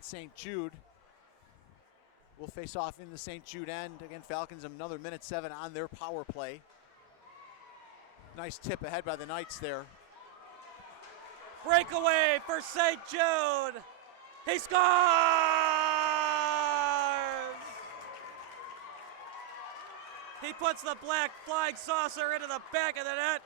on St. Jude. We'll face off in the St. Jude end. Again, Falcons another minute 7 on their power play. Nice tip ahead by the Knights there. Breakaway for St. Jude. He scores! He puts the black flying saucer into the back of the net.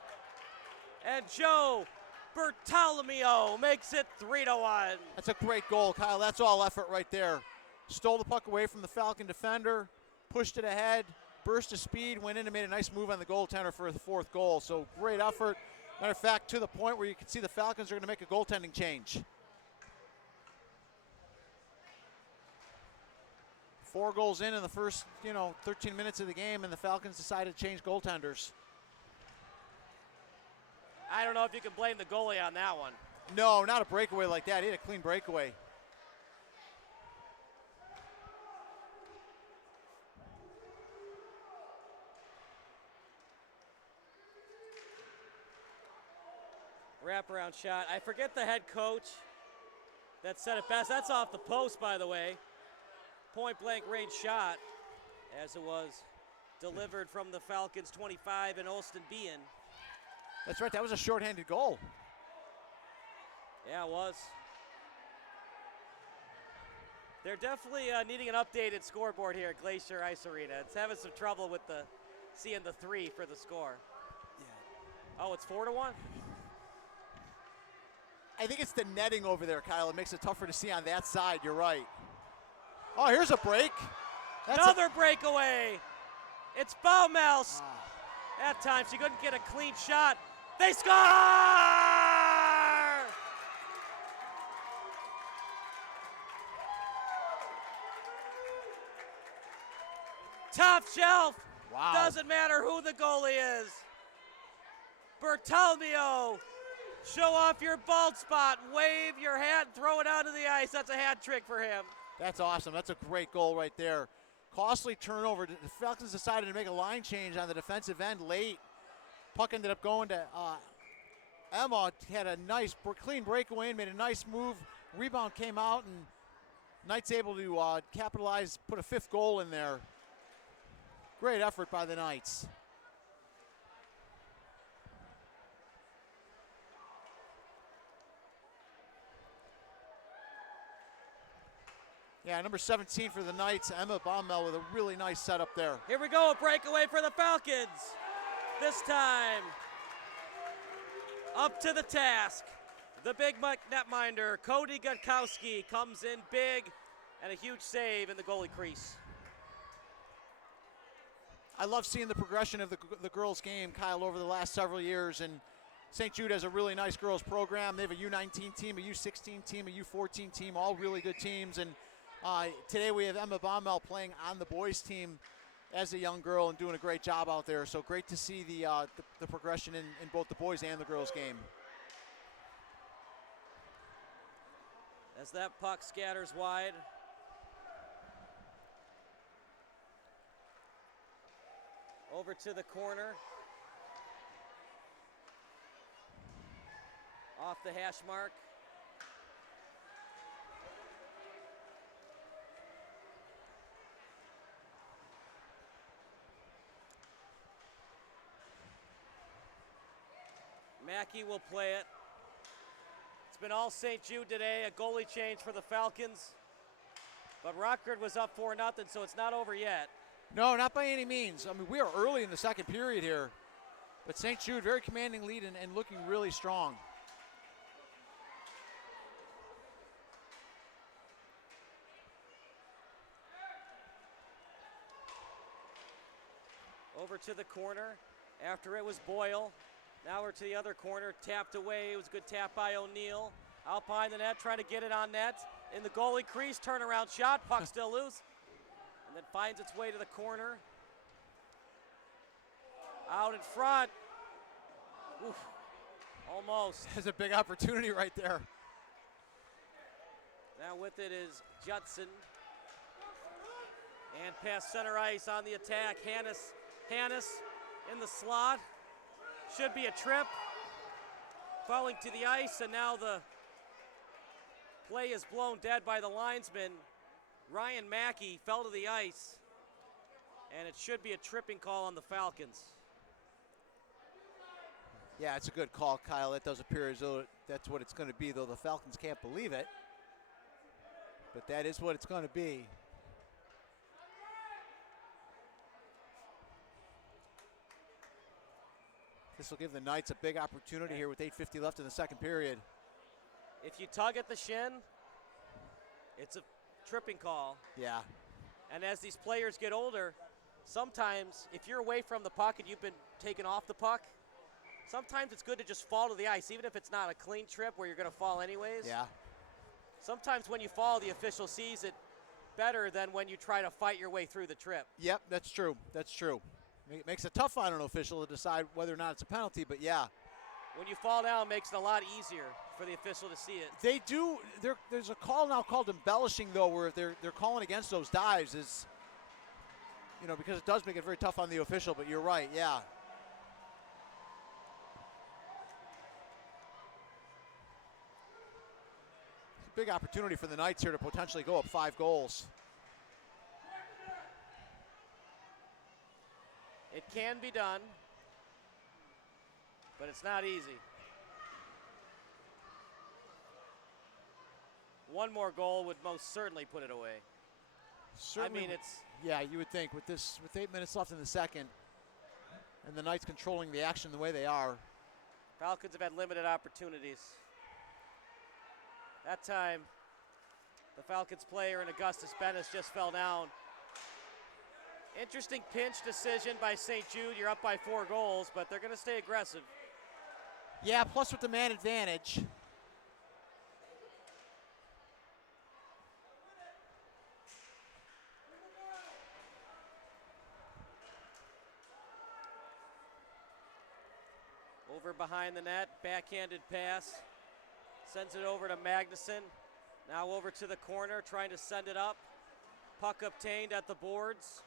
And Joe Bartolomeo makes it 3-1. That's a great goal, Kyle. That's all effort right there. Stole the puck away from the Falcon defender, pushed it ahead, burst of speed, went in and made a nice move on the goaltender for the 4th goal. So great effort. Matter of fact, to the point where you can see the Falcons are going to make a goaltending change. 4 goals in the first, 13 minutes of the game, and the Falcons decided to change goaltenders. I don't know if you can blame the goalie on that one. No, not a breakaway like that. He had a clean breakaway. Wraparound shot. I forget the head coach that said it best. That's off the post, by the way. Point blank range shot, as it was delivered from the Falcons 25 and Olston Bean. That's right, that was a shorthanded goal. Yeah, it was. They're definitely needing an updated scoreboard here at Glacier Ice Arena. It's having some trouble with seeing the 3 for the score. Yeah. Oh, it's 4-1? I think it's the netting over there, Kyle. It makes it tougher to see on that side. You're right. Oh, here's a break. Another breakaway. It's Baumels. That time she couldn't get a clean shot. They score! Top shelf. Wow. Doesn't matter who the goalie is. Bartolomeo. Show off your bald spot, wave your hat, and throw it out of the ice. That's a hat trick for him. That's awesome. That's a great goal right there. Costly turnover. The Falcons decided to make a line change on the defensive end late. Puck ended up going to Emma. Had a nice clean breakaway and made a nice move. Rebound came out, and Knights able to capitalize, put a 5th goal in there. Great effort by the Knights. Yeah, number 17 for the Knights, Emma Baumel, with a really nice setup there. Here we go, a breakaway for the Falcons. This time, up to the task. The big netminder, Cody Gutkowski, comes in big and a huge save in the goalie crease. I love seeing the progression of the girls' game, Kyle, over the last several years. And St. Jude has a really nice girls program. They have a U19 team, a U16 team, a U14 team, all really good teams. And today we have Emma Baumel playing on the boys' team as a young girl and doing a great job out there. So great to see the progression in both the boys and the girls' game. As that puck scatters wide. Over to the corner. Off the hash mark. Mackey will play it. It's been all St. Jude today, a goalie change for the Falcons. But Rockford was up 4-0, so it's not over yet. No, not by any means. I mean, we are early in the second period here. But St. Jude, very commanding lead and looking really strong. Over to the corner. After it was Boyle. Now we're to the other corner, tapped away. It was a good tap by O'Neill. Out behind the net, trying to get it on net. In the goalie crease, turnaround shot, puck still loose. And then finds its way to the corner. Out in front. Oof, almost. There's a big opportunity right there. Now with it is Judson. And past center ice on the attack. Hannes in the slot. Should be a trip. Falling to the ice, and now the Play is blown dead by the linesman. Ryan Mackey fell to the ice, and it should be a tripping call on the Falcons. Yeah, it's a good call, Kyle. It does appear as though that's what it's going to be, though the Falcons can't believe it. But that is what it's going to be. This will give the Knights a big opportunity here with 8:50 left in the second period. If you tug at the shin, it's a tripping call. Yeah. And as these players get older, sometimes if you're away from the puck and you've been taken off the puck, sometimes it's good to just fall to the ice, even if it's not a clean trip where you're going to fall anyways. Yeah. Sometimes when you fall, the official sees it better than when you try to fight your way through the trip. Yep, that's true. That's true. It makes it tough on an official to decide whether or not it's a penalty, but yeah. When you fall down, it makes it a lot easier for the official to see it. They do. There's a call now called embellishing, though, where they're calling against those dives, is, you know, because it does make it very tough on the official. But you're right, yeah. It's a big opportunity for the Knights here to potentially go up 5 goals. It can be done, but it's not easy. One more goal would most certainly put it away. Certainly, I mean, it's... Yeah, you would think with 8 minutes left in the second, and the Knights controlling the action the way they are. Falcons have had limited opportunities. That time, the Falcons player in Augustus Bennis just fell down. Interesting pinch decision by St. Jude. You're up by 4 goals, but they're going to stay aggressive. Yeah, plus with the man advantage. Over behind the net, backhanded pass. Sends it over to Magnuson. Now over to the corner, trying to send it up. Puck obtained at the boards.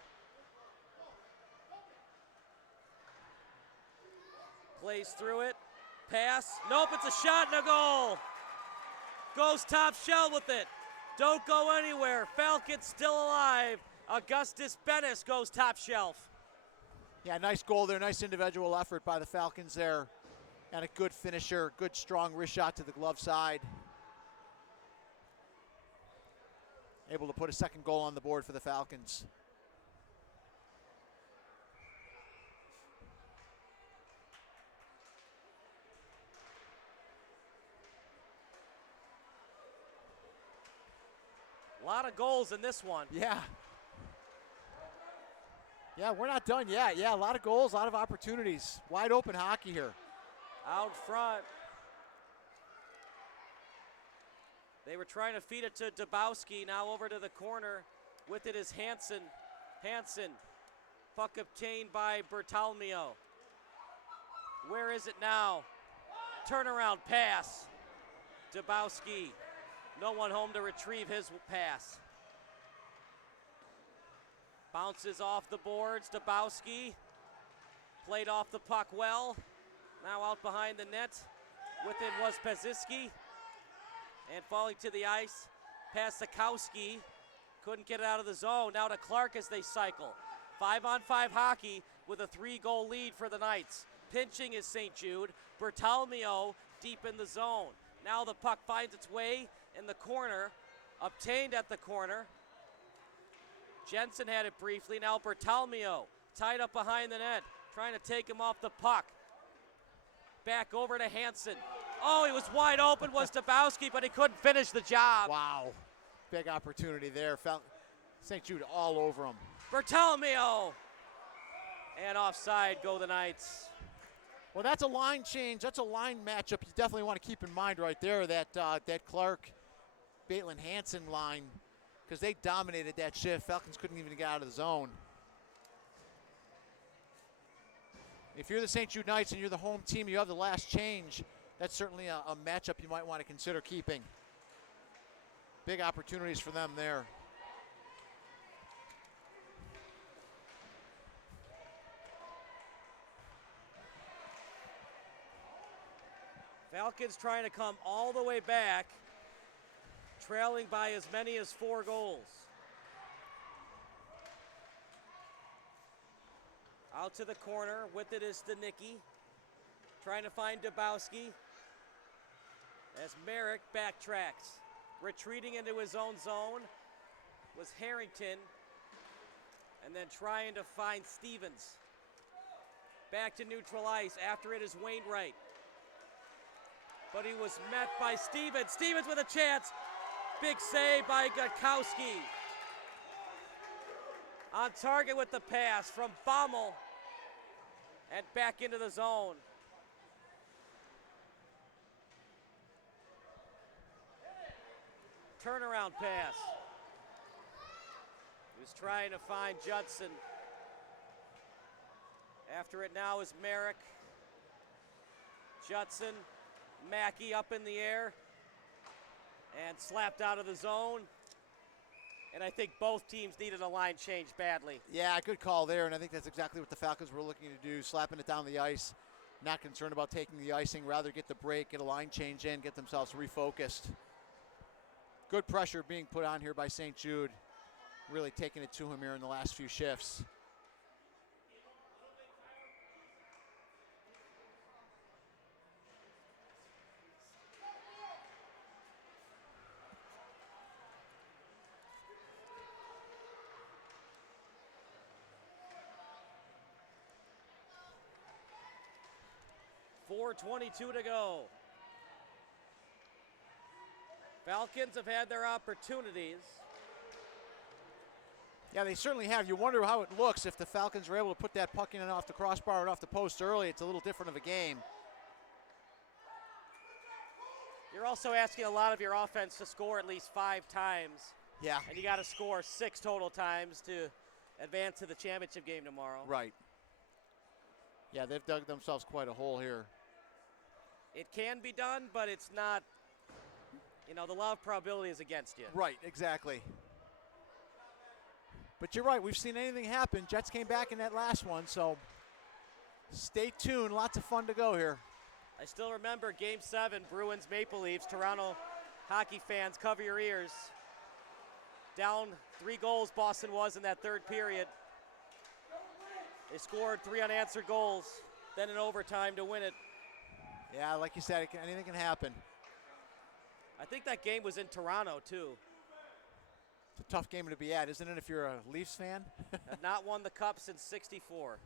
Plays through it. Pass. Nope, it's a shot and a goal. Goes top shelf with it. Don't go anywhere. Falcons still alive. Augustus Bennis goes top shelf. Yeah, nice goal there. Nice individual effort by the Falcons there. And a good finisher. Good, strong wrist shot to the glove side. Able to put a second goal on the board for the Falcons. A lot of goals in this one. Yeah. Yeah, we're not done yet. Yeah, a lot of goals, a lot of opportunities. Wide open hockey here. Out front. They were trying to feed it to Dabowski. Now over to the corner. With it is Hansen. Hansen. Puck obtained by Bertalmio. Where is it now? Turnaround pass. Dabowski. No one home to retrieve his pass. Bounces off the boards. Dabowski. Played off the puck well. Now out behind the net. With it was Paziski. And falling to the ice. Past Sikowski. Couldn't get it out of the zone. Now to Clark as they cycle. 5-on-5 hockey with a 3-goal lead for the Knights. Pinching is St. Jude. Bertalmio deep in the zone. Now the puck finds its way in the corner. Obtained at the corner. Jensen had it briefly. Now Bertalmio tied up behind the net. Trying to take him off the puck. Back over to Hansen. Oh, he was wide open, was Dabowski, but he couldn't finish the job. Wow. Big opportunity there. St. Jude all over him. Bertalmio. And offside go the Knights. Well, that's a line change. That's a line matchup you definitely want to keep in mind right there, that Clark, Bateman, Hansen line, because they dominated that shift. Falcons couldn't even get out of the zone. If you're the St. Jude Knights and you're the home team, you have the last change, that's certainly a matchup you might want to consider keeping. Big opportunities for them there. Falcons trying to come all the way back. trailing by as many as 4 goals. Out to the corner, with it is Stanicki. Trying to find Dabowski. As Merrick backtracks. Retreating into his own zone was Harrington. And then trying to find Stevens. Back to neutral ice. After it is Wainwright. But he was met by Stevens. Stevens with a chance. Big save by Gutkowski. On target with the pass from Baumel. And back into the zone. Turnaround pass. He was trying to find Judson. After it now is Merrick. Judson. Mackey up in the air. And slapped out of the zone. And I think both teams needed a line change badly. Yeah, good call there, and I think that's exactly what the Falcons were looking to do, slapping it down the ice, not concerned about taking the icing, rather get the break, get a line change in, get themselves refocused. Good pressure being put on here by St. Jude, really taking it to him here in the last few shifts. .4:22 to go. Falcons have had their opportunities. Yeah, they certainly have. You wonder how it looks if the Falcons are able to put that puck in and off the crossbar and off the post early. It's a little different of a game. You're also asking a lot of your offense to score at least 5 times. Yeah. And you got to score 6 total times to advance to the championship game tomorrow. Right. Yeah, they've dug themselves quite a hole here. It can be done, but it's not, the law of probability is against you. Right, exactly. But you're right, we've seen anything happen. Jets came back in that last one, so stay tuned. Lots of fun to go here. I still remember Game 7, Bruins Maple Leafs. Toronto hockey fans, cover your ears. Down 3 goals Boston was in that third period. They scored 3 unanswered goals, then in overtime to win it. Yeah, like you said, anything can happen. I think that game was in Toronto, too. It's a tough game to be at, isn't it, if you're a Leafs fan? Have not won the Cup since '64.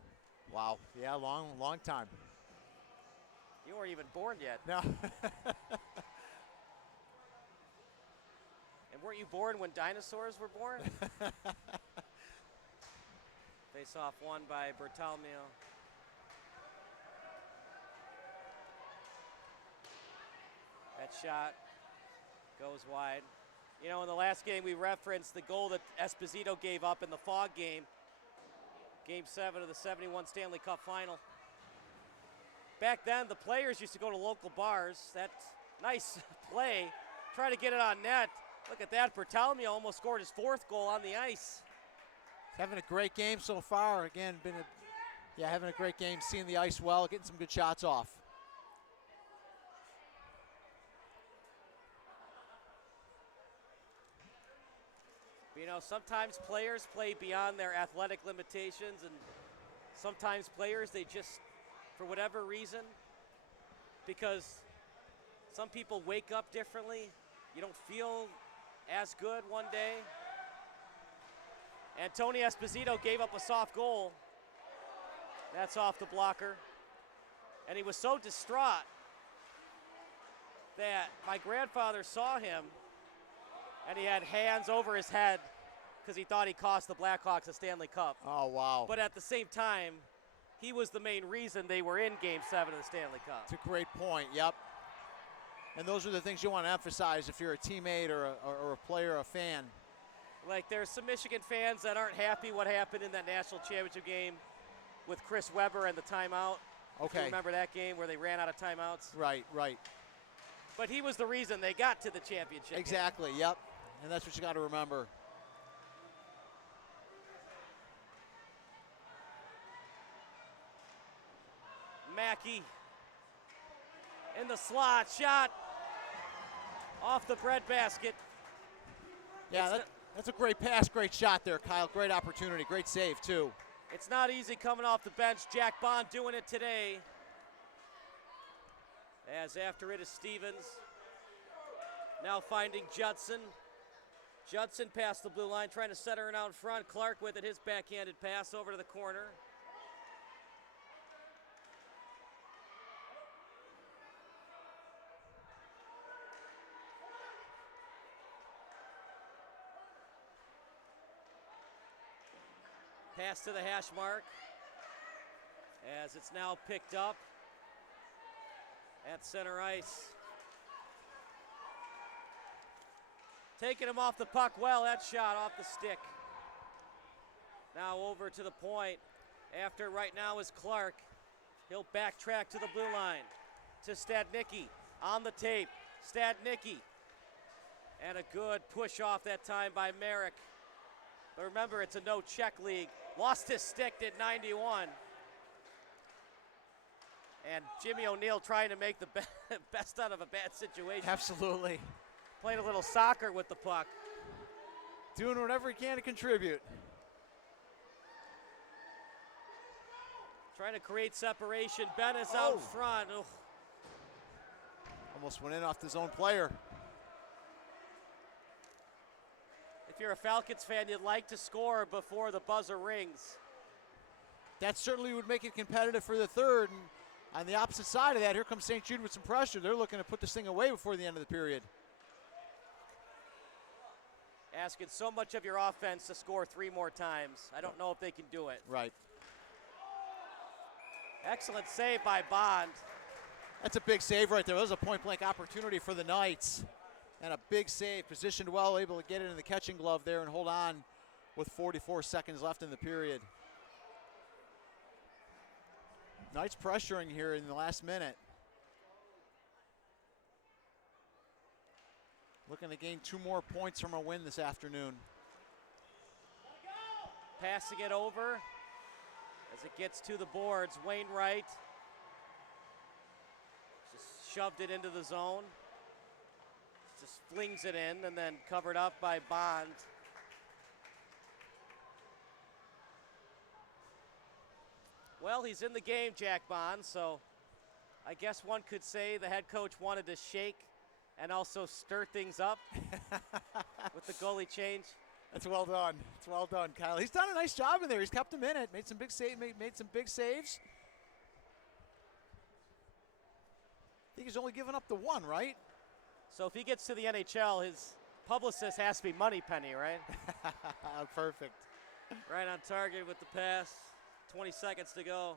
Wow, yeah, long time. You weren't even born yet. No. And weren't you born when dinosaurs were born? Face off won by Bertalmio. That shot goes wide. In the last game we referenced the goal that Esposito gave up in the Fog game. Game 7 of the '71 Stanley Cup final. Back then, the players used to go to local bars. That's nice play. Try to get it on net. Look at that. Bertalmio almost scored his 4th goal on the ice. Having a great game so far. Again, having a great game, seeing the ice well, getting some good shots off. Sometimes players play beyond their athletic limitations, and sometimes players, they just, for whatever reason, because some people wake up differently, you don't feel as good one day. And Tony Esposito gave up a soft goal. That's off the blocker. And he was so distraught that my grandfather saw him, and he had hands over his head because he thought he cost the Blackhawks a Stanley Cup. Oh, wow. But at the same time, he was the main reason they were in Game 7 of the Stanley Cup. It's a great point, yep. And those are the things you want to emphasize if you're a teammate or a player, a fan. Like, there's some Michigan fans that aren't happy what happened in that national championship game with Chris Webber and the timeout. Okay. You remember that game where they ran out of timeouts? Right. But he was the reason they got to the championship Exactly, game. Yep. And that's what you got to remember. Mackey in the slot, shot off the breadbasket. Yeah, that's a great pass, great shot there, Kyle. Great opportunity, great save, too. It's not easy coming off the bench. Jack Bond doing it today. As after it is Stevens. Now finding Judson. Judson past the blue line, trying to center it out in front. Clark with it, his backhanded pass over to the corner. Pass to the hash mark, as it's now picked up at center ice. Taking him off the puck well, that shot off the stick. Now over to the point. After right now is Clark. He'll backtrack to the blue line. To Stadnicki on the tape. Stadnicki. And a good push off that time by Merrick. But remember, it's a no-check league. Lost his stick, did 91. And Jimmy O'Neill trying to make the best out of a bad situation. Absolutely. Playing a little soccer with the puck. Doing whatever he can to contribute. Trying to create separation. Ben is out front. Ugh. Almost went in off his own player. If you're a Falcons fan, you'd like to score before the buzzer rings. That certainly would make it competitive for the third. And on the opposite side of that, here comes St. Jude with some pressure. They're looking to put this thing away before the end of the period. Asking so much of your offense to score 3 more times. I don't know if they can do it. Right. Excellent save by Bond. That's a big save right there. That was a point-blank opportunity for the Knights. And a big save, positioned well, able to get it in the catching glove there and hold on with 44 seconds left in the period. Knights pressuring here in the last minute. Looking to gain 2 more points from a win this afternoon. Passing it over as it gets to the boards. Wainwright just shoved it into the zone. Just flings it in and then covered up by Bond. Well, he's in the game, Jack Bond, so I guess one could say the head coach wanted to shake and also stir things up with the goalie change. That's well done. It's well done, Kyle. He's done a nice job in there. He's kept him in it. Made some big saves. I think he's only given up the 1, right? So if he gets to the NHL, his publicist has to be Moneypenny, right? Perfect. Right on target with the pass. 20 seconds to go.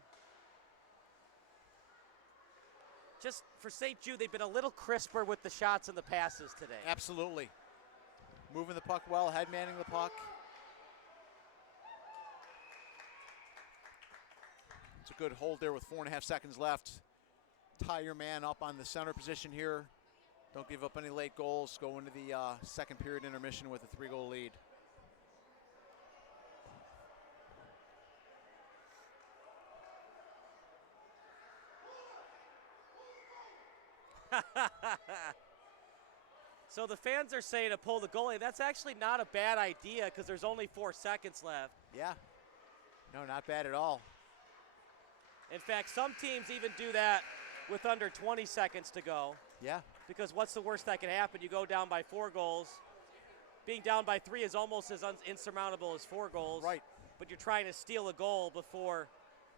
Just for St. Jude, they've been a little crisper with the shots and the passes today. Absolutely. Moving the puck well, head manning the puck. It's a good hold there with 4.5 seconds left. Tie your man up on the center position here. Don't give up any late goals. Go into the second period intermission with a 3-goal lead. So the fans are saying to pull the goalie. That's actually not a bad idea because there's only 4 seconds left. Yeah. No, not bad at all. In fact, some teams even do that with under 20 seconds to go. Yeah. Because what's the worst that can happen? You go down by 4 goals. Being down by 3 is almost as insurmountable as 4 goals. Right. But you're trying to steal a goal before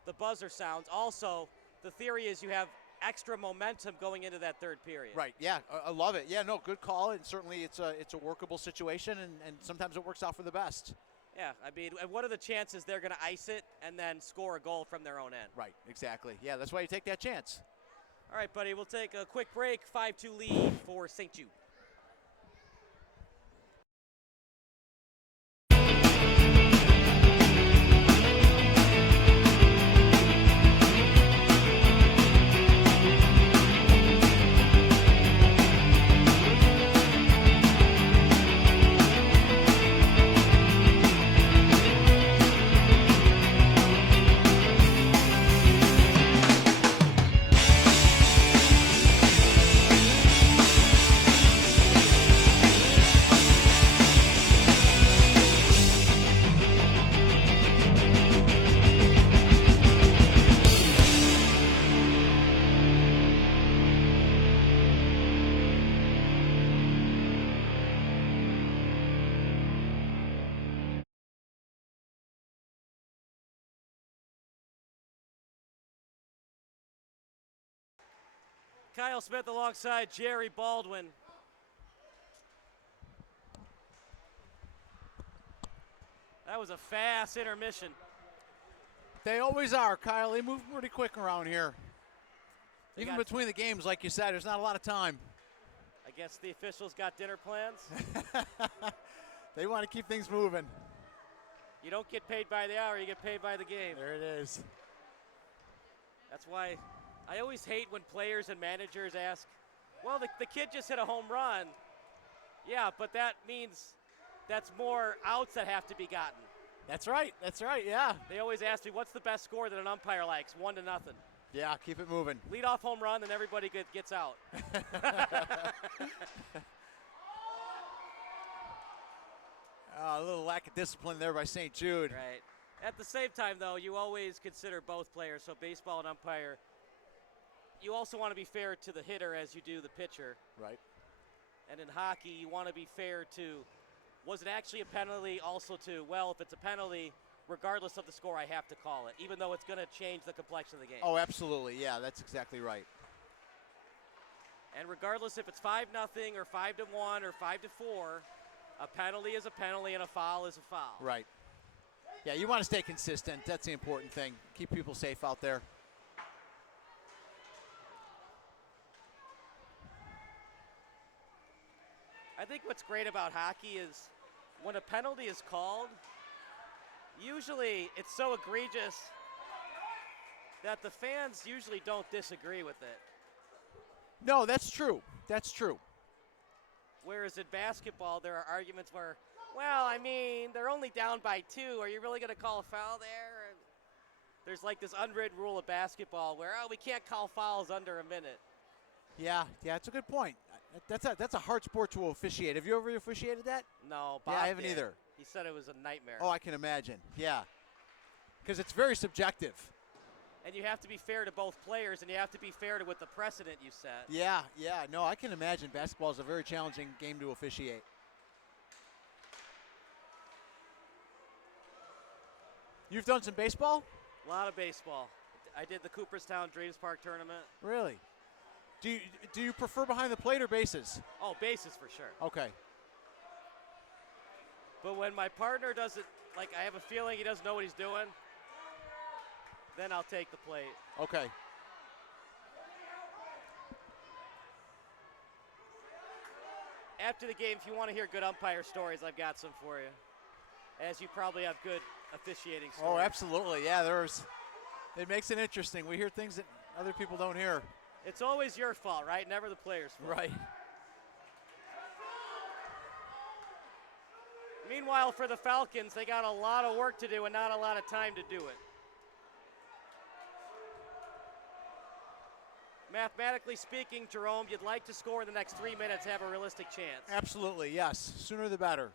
the buzzer sounds. Also, the theory is you have extra momentum going into that third period. Right, yeah, I love it. Yeah, no, good call, and certainly it's a workable situation, and sometimes it works out for the best. Yeah, I mean, what are the chances they're going to ice it and then score a goal from their own end? Right, exactly. Yeah, that's why you take that chance. All right, buddy, we'll take a quick break. 5-2 lead for St. Jude. Kyle Smith alongside Jerry Baldwin. That was a fast intermission. They always are, Kyle. They move pretty quick around here. Even between the games, like you said, there's not a lot of time. I guess the officials got dinner plans. They want to keep things moving. You don't get paid by the hour, you get paid by the game. There it is. That's why I always hate when players and managers ask, well, the kid just hit a home run. Yeah, but that means that's more outs that have to be gotten. That's right, yeah. They always ask me, what's the best score that an umpire likes? 1-0. Yeah, keep it moving. Lead off home run, then everybody gets out. A little lack of discipline there by St. Jude. Right. At the same time, though, you always consider both players, so baseball and umpire. You also want to be fair to the hitter as you do the pitcher. Right. And in hockey, you want to be fair to, was it actually a penalty? Also to, well, if it's a penalty, regardless of the score, I have to call it, even though it's going to change the complexion of the game. Oh, absolutely. Yeah, that's exactly right. And regardless if it's 5-0 or 5-1 or 5-4, a penalty is a penalty and a foul is a foul. Right. Yeah, you want to stay consistent. That's the important thing. Keep people safe out there. I think what's great about hockey is when a penalty is called, usually it's so egregious that the fans usually don't disagree with it. No, that's true. That's true. Whereas in basketball, there are arguments where, well, I mean, they're only down by 2. Are you really going to call a foul there? And there's like this unwritten rule of basketball where, oh, we can't call fouls under a minute. Yeah, it's a good point. That's a hard sport to officiate. Have you ever officiated that? No, Bob Yeah, I haven't did. either. He said it was a nightmare. Oh, I can imagine. Yeah, because it's very subjective. And you have to be fair to both players, and you have to be fair to what the precedent you set. Yeah. No, I can imagine. Basketball is a very challenging game to officiate. You've done some baseball? A lot of baseball. I did the Cooperstown Dreams Park tournament. Really? Do you prefer behind the plate or bases? Oh, bases for sure. Okay. But when my partner doesn't, like I have a feeling he doesn't know what he's doing, then I'll take the plate. Okay. After the game, if you want to hear good umpire stories, I've got some for you. As you probably have good officiating stories. Oh, absolutely. Yeah, it makes it interesting. We hear things that other people don't hear. It's always your fault, right? Never the player's fault. Right. Meanwhile, for the Falcons, they got a lot of work to do and not a lot of time to do it. Mathematically speaking, Jerome, you'd like to score in the next 3 minutes, have a realistic chance. Absolutely, yes. Sooner the better.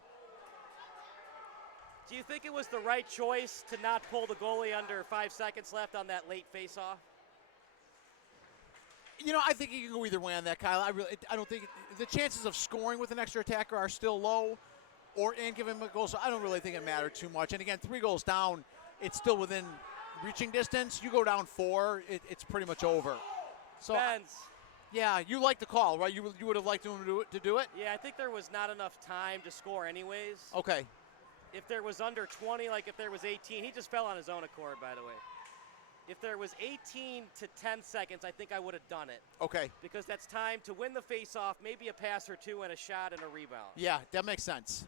Do you think it was the right choice to not pull the goalie under 5 seconds left on that late face-off? You know, I think you can go either way on that, Kyle. I don't think the chances of scoring with an extra attacker are still low, and giving him a goal. So I don't really think it mattered too much. And again, 3 goals down, it's still within reaching distance. You go down 4, it's pretty much over. So Benz. Yeah, you like the call, right? You would have liked him to do it. Yeah, I think there was not enough time to score anyways. Okay. If there was under 20, like if there was 18, he just fell on his own accord, by the way. If there was 18 to 10 seconds, I think I would have done it. Okay. Because that's time to win the face-off, maybe a pass or 2 and a shot and a rebound. Yeah, that makes sense.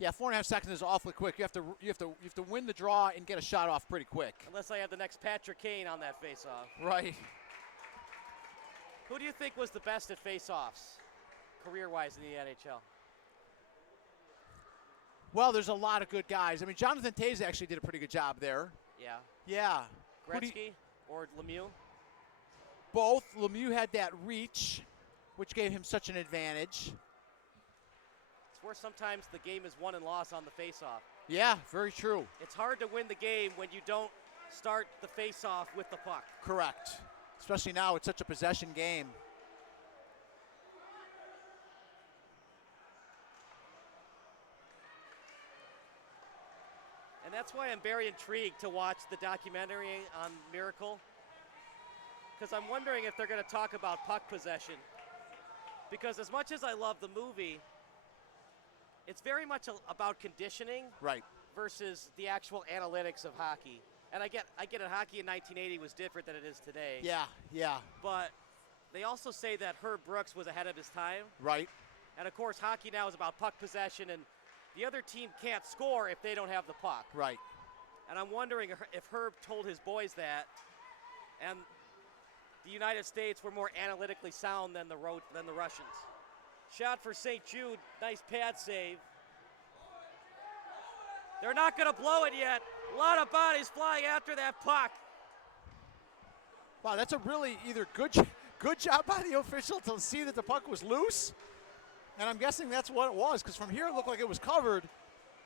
Yeah, 4.5 seconds is awfully quick. You have to win the draw and get a shot off pretty quick. Unless I have the next Patrick Kane on that face-off. Right. Who do you think was the best at face-offs, career-wise in the NHL? Well, there's a lot of good guys. I mean, Jonathan Toews actually did a pretty good job there. Yeah. Yeah. Gretzky or Lemieux? Both. Lemieux had that reach, which gave him such an advantage. It's where sometimes the game is won and lost on the face-off. Yeah, very true. It's hard to win the game when you don't start the face-off with the puck. Correct. Especially now, it's such a possession game. And that's why I'm very intrigued to watch the documentary on Miracle. because I'm wondering if they're going to talk about puck possession. Because as much as I love the movie, it's very much about conditioning Right. versus the actual analytics of hockey. And I get it, hockey in 1980 was different than it is today. Yeah, yeah. But they also say that Herb Brooks was ahead of his time. Right. And of course, hockey now is about puck possession, and the other team can't score if they don't have the puck. Right. And I'm wondering if Herb told his boys that, and the United States were more analytically sound than the Russians. Shot for St. Jude, nice pad save. They're not going to blow it yet. A lot of bodies flying after that puck. Wow, that's a really either good job by the official to see that the puck was loose, and I'm guessing that's what it was, because from here it looked like it was covered.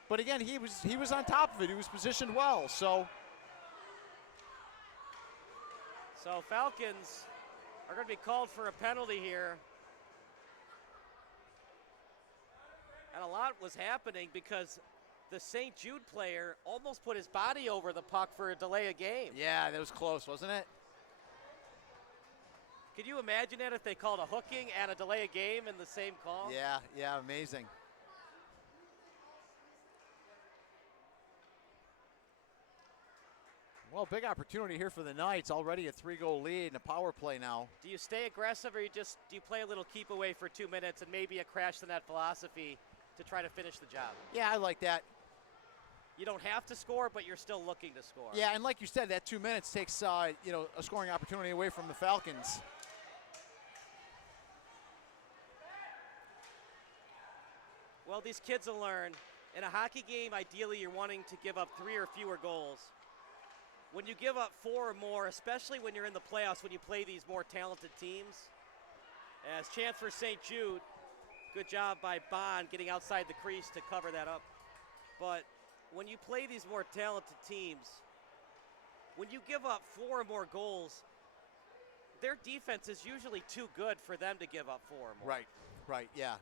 But again, he was on top of it. He was positioned well. So Falcons are going to be called for a penalty here. And a lot was happening because the St. Jude player almost put his body over the puck for a delay of game. yeah, that was close, wasn't it? Could you imagine it if they called a hooking and a delay of game in the same call? Yeah, amazing. Well, big opportunity here for the Knights. Already a 3-goal lead and a power play now. Do you stay aggressive, or do you play a little keep away for 2 minutes and maybe a crash the net philosophy to try to finish the job? Yeah, I like that. You don't have to score, but you're still looking to score. Yeah, and like you said, that 2 minutes takes a scoring opportunity away from the Falcons. Well, these kids will learn. In a hockey game, ideally you're wanting to give up 3 or fewer goals. When you give up 4 or more, especially when you're in the playoffs, when you play these more talented teams, as chance for St. Jude, good job by Bond getting outside the crease to cover that up. But when you play these more talented teams, when you give up 4 or more goals, their defense is usually too good for them to give up 4 or more. Right, yeah.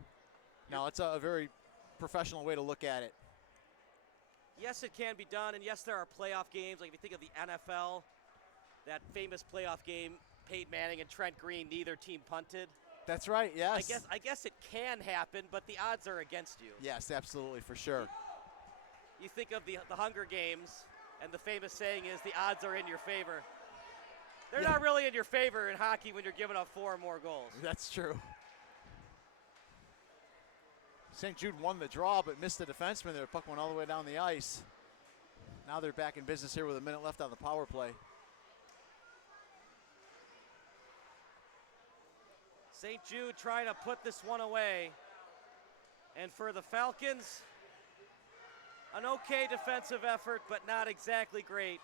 Now, it's a very professional way to look at it. Yes, it can be done, and yes, there are playoff games. Like if you think of the NFL, that famous playoff game, Peyton Manning and Trent Green, neither team punted. That's right, yes. I guess it can happen, but the odds are against you. Yes, absolutely, for sure. You think of the Hunger Games, and the famous saying is the odds are in your favor. They're not really in your favor in hockey when you're giving up 4 or more goals. That's true. St. Jude won the draw, but missed the defenseman there. The puck went all the way down the ice. Now they're back in business here with a minute left on the power play. St. Jude trying to put this one away. And for the Falcons, an okay defensive effort, but not exactly great.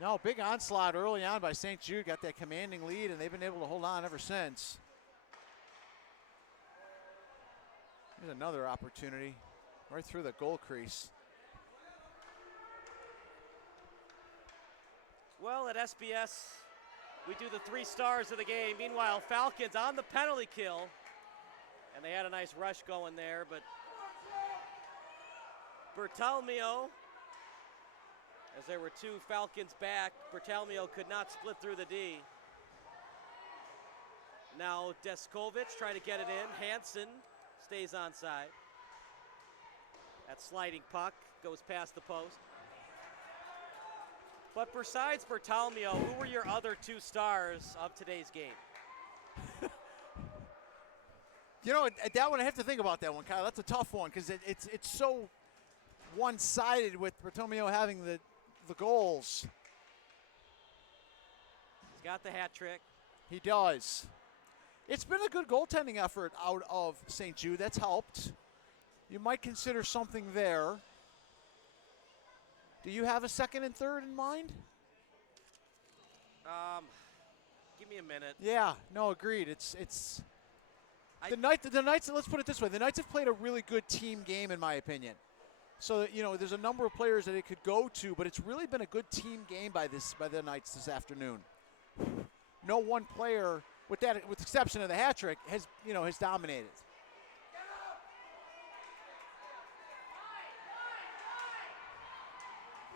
No, big onslaught early on by St. Jude. Got that commanding lead, and they've been able to hold on ever since. Here's another opportunity right through the goal crease. Well, at SBS, we do the 3 stars of the game. Meanwhile, Falcons on the penalty kill. And they had a nice rush going there, but Bertalmio, as there were 2 Falcons back, Bertalmio could not split through the D. Now Deskovic trying to get it in. Hansen stays onside. That sliding puck goes past the post. But besides Bertalmio, who were your other 2 stars of today's game? You know, that one, I have to think about that one, Kyle. That's a tough one because it's so one-sided with Bertomeu having the goals. He's got the hat trick. He does. It's been a good goaltending effort out of St. Jude. That's helped. You might consider something there. Do you have a second and third in mind? Give me a minute. Yeah, no, agreed. The Knights, let's put it this way. The Knights have played a really good team game, in my opinion. So, there's a number of players that it could go to, but it's really been a good team game by the Knights this afternoon. No one player, with the exception of the hat trick, has dominated.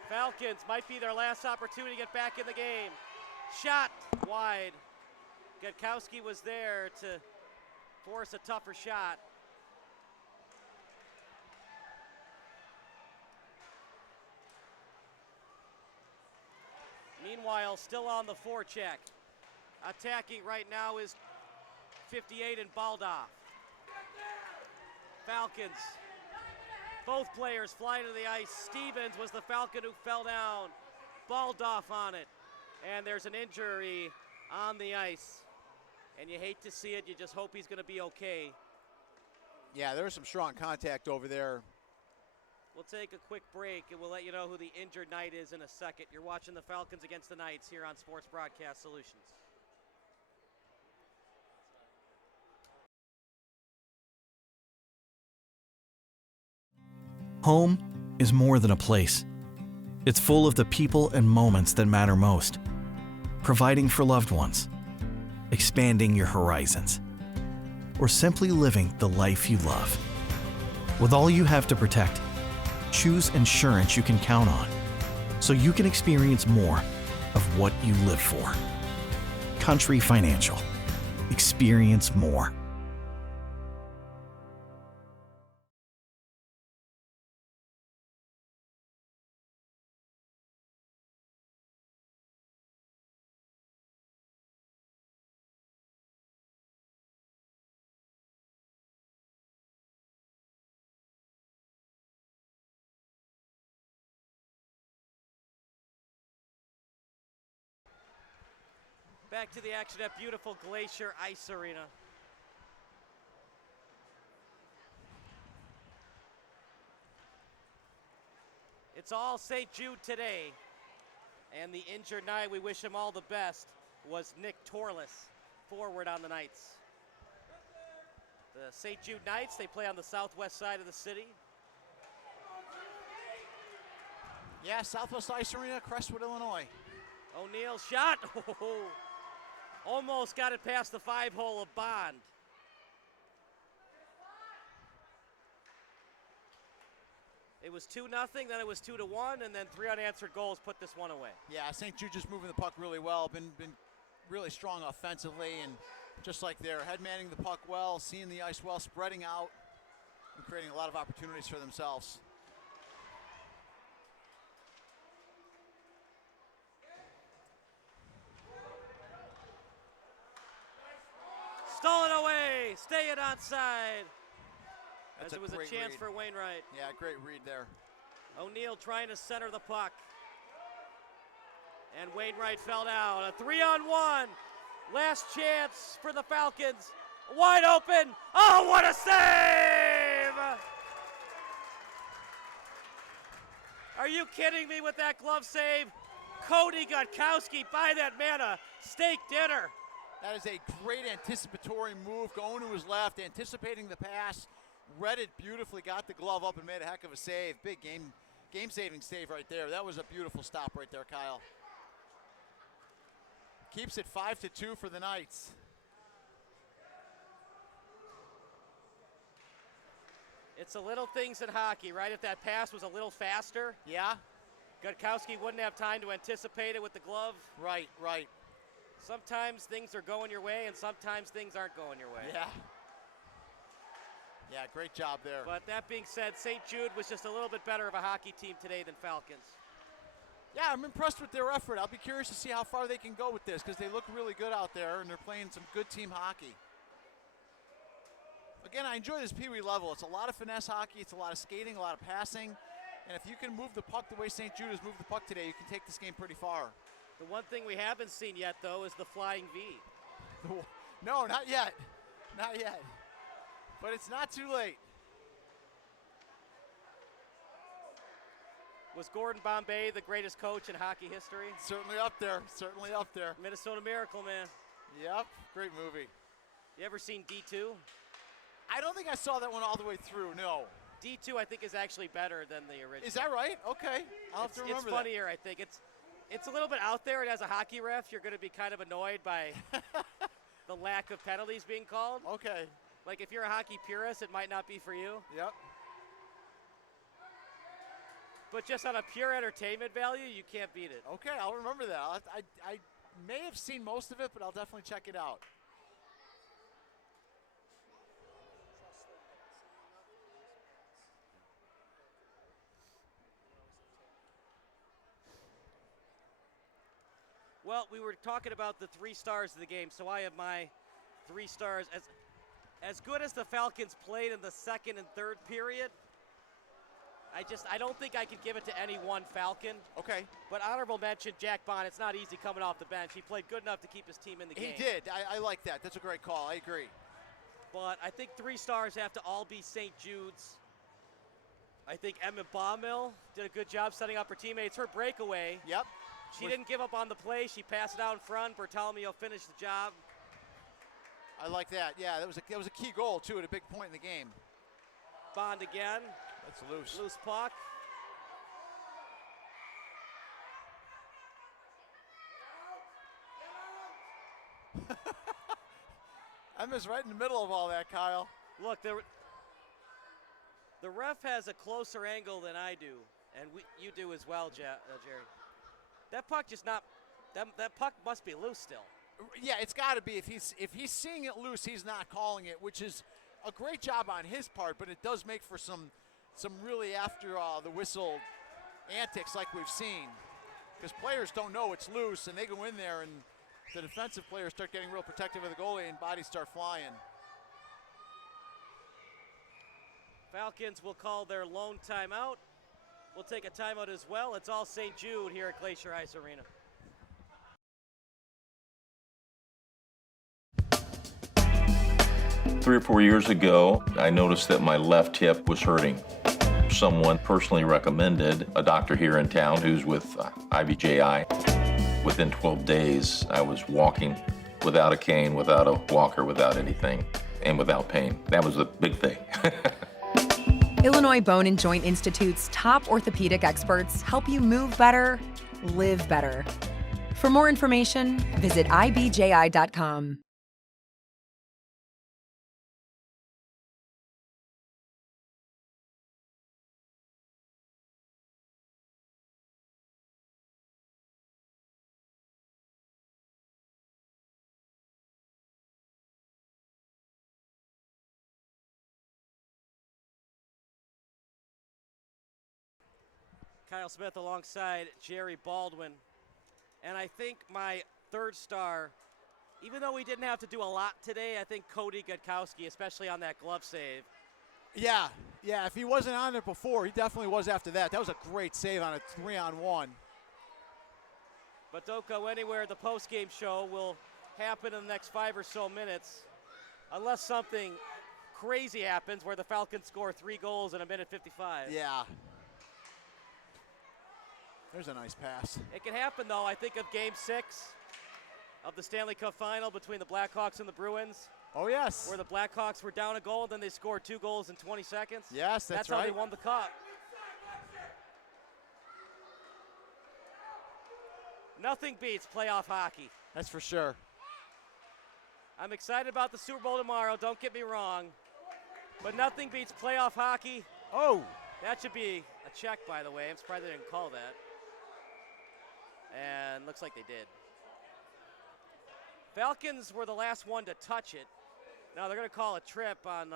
Falcons might be their last opportunity to get back in the game. Shot wide. Gutkowski was there to force a tougher shot. Meanwhile, still on the forecheck. Attacking right now is 58 and Baldoff. Falcons. Both players fly to the ice. Stevens was the Falcon who fell down. Baldoff on it. And there's an injury on the ice. And you hate to see it. You just hope he's going to be okay. Yeah, there was some strong contact over there. We'll take a quick break, and we'll let you know who the injured Knight is in a second. You're watching the Falcons against the Knights here on Sports Broadcast Solutions. Home is more than a place. It's full of the people and moments that matter most. Providing for loved ones, expanding your horizons, or simply living the life you love. With all you have to protect, choose insurance you can count on, so you can experience more of what you live for. Country Financial. Experience more. Back to the action at beautiful Glacier Ice Arena. It's all St. Jude today. And the injured Knight, we wish him all the best, was Nick Torles, forward on the Knights. The St. Jude Knights, they play on the southwest side of the city. Yeah, Southwest Ice Arena, Crestwood, Illinois. O'Neal shot. Almost got it past the 5-hole of Bond. It was 2-0, then it was 2-1, and then 3 unanswered goals put this one away. Yeah, St. Jude just moving the puck really well. Been really strong offensively, and just like they're head manning the puck well, seeing the ice well, spreading out, and creating a lot of opportunities for themselves. Stolen away, staying onside. That's As it was a chance read for Wainwright. Yeah, great read there. O'Neal trying to center the puck. And Wainwright fell down. A 3-on-1. Last chance for the Falcons. Wide open. Oh, what a save! Are you kidding me with that glove save? Cody Gutkowski, buy that man a steak dinner. That is a great anticipatory move, going to his left, anticipating the pass, read it beautifully, got the glove up and made a heck of a save. Big game-saving save right there. That was a beautiful stop right there, Kyle. Keeps it 5-2 for the Knights. It's the little things in hockey, right? If that pass was a little faster, yeah, Gutkowski wouldn't have time to anticipate it with the glove. Right. Sometimes things are going your way, and sometimes things aren't going your way. Yeah, great job there. But that being said, St. Jude was just a little bit better of a hockey team today than Falcons. Yeah, I'm impressed with their effort. I'll be curious to see how far they can go with this, because they look really good out there, and they're playing some good team hockey. Again, I enjoy this Pee Wee level. It's a lot of finesse hockey. It's a lot of skating, a lot of passing. And if you can move the puck the way St. Jude has moved the puck today, you can take this game pretty far. The one thing we haven't seen yet, though, is the flying V. No, not yet. Not yet. But it's not too late. Was Gordon Bombay the greatest coach in hockey history? Certainly up there. Certainly up there. Minnesota Miracle, man. Yep. Great movie. You ever seen D2? I don't think I saw that one all the way through, no. D2, I think, is actually better than the original. Is that right? Okay. I'll have to remember that. It's funnier, I think. It's a little bit out there, and as a hockey ref, you're going to be kind of annoyed by the lack of penalties being called. Okay. Like, if you're a hockey purist, it might not be for you. Yep. But just on a pure entertainment value, you can't beat it. Okay, I'll remember that. may have seen most of it, but I'll definitely check it out. Well, we were talking about the 3 stars of the game, so I have my 3 stars. As good as the Falcons played in the second and third period, I don't think I could give it to any one Falcon. Okay. But honorable mention, Jack Bond. It's not easy coming off the bench. He played good enough to keep his team in the game. He did. I like that. That's a great call. I agree. But I think 3 stars have to all be St. Jude's. I think Emma Baumel did a good job setting up her teammates. Her breakaway. Yep. She didn't give up on the play. She passed it out in front. Bartolomeo finished the job. I like that. Yeah, that was a key goal, too, at a big point in the game. Bond again. That's loose. Loose puck. Emma's right in the middle of all that, Kyle. Look, the ref has a closer angle than I do, and you do as well, Jerry. That puck just not. That puck must be loose still. Yeah, it's got to be. If he's seeing it loose, he's not calling it, which is a great job on his part. But it does make for some really after the whistle antics like we've seen, because players don't know it's loose and they go in there and the defensive players start getting real protective of the goalie and bodies start flying. Falcons will call their lone timeout. We'll take a timeout as well. It's all St. Jude here at Glacier Ice Arena. Three or 4 years ago, I noticed that my left hip was hurting. Someone personally recommended a doctor here in town who's with IBJI. Within 12 days, I was walking without a cane, without a walker, without anything, and without pain. That was a big thing. Illinois Bone and Joint Institute's top orthopedic experts help you move better, live better. For more information, visit ibji.com. Kyle Smith alongside Jerry Baldwin. And I think my 3rd star, even though we didn't have to do a lot today, I think Cody Gutkowski, especially on that glove save. Yeah, if he wasn't on there before, he definitely was after that. That was a great save on a 3-on-1. But don't go anywhere. The post-game show will happen in the next 5 or so minutes, unless something crazy happens where the Falcons score 3 goals in a minute 55. Yeah. There's a nice pass. It can happen, though. I think of Game 6 of the Stanley Cup Final between the Blackhawks and the Bruins. Oh, yes. Where the Blackhawks were down a goal, then they scored 2 goals in 20 seconds. Yes, that's right. How they won the cup. Nothing beats playoff hockey. That's for sure. I'm excited about the Super Bowl tomorrow, don't get me wrong. But nothing beats playoff hockey. Oh. That should be a check, by the way. I'm surprised they didn't call that. And looks like they did. Falcons were the last one to touch it. Now they're going to call a trip on,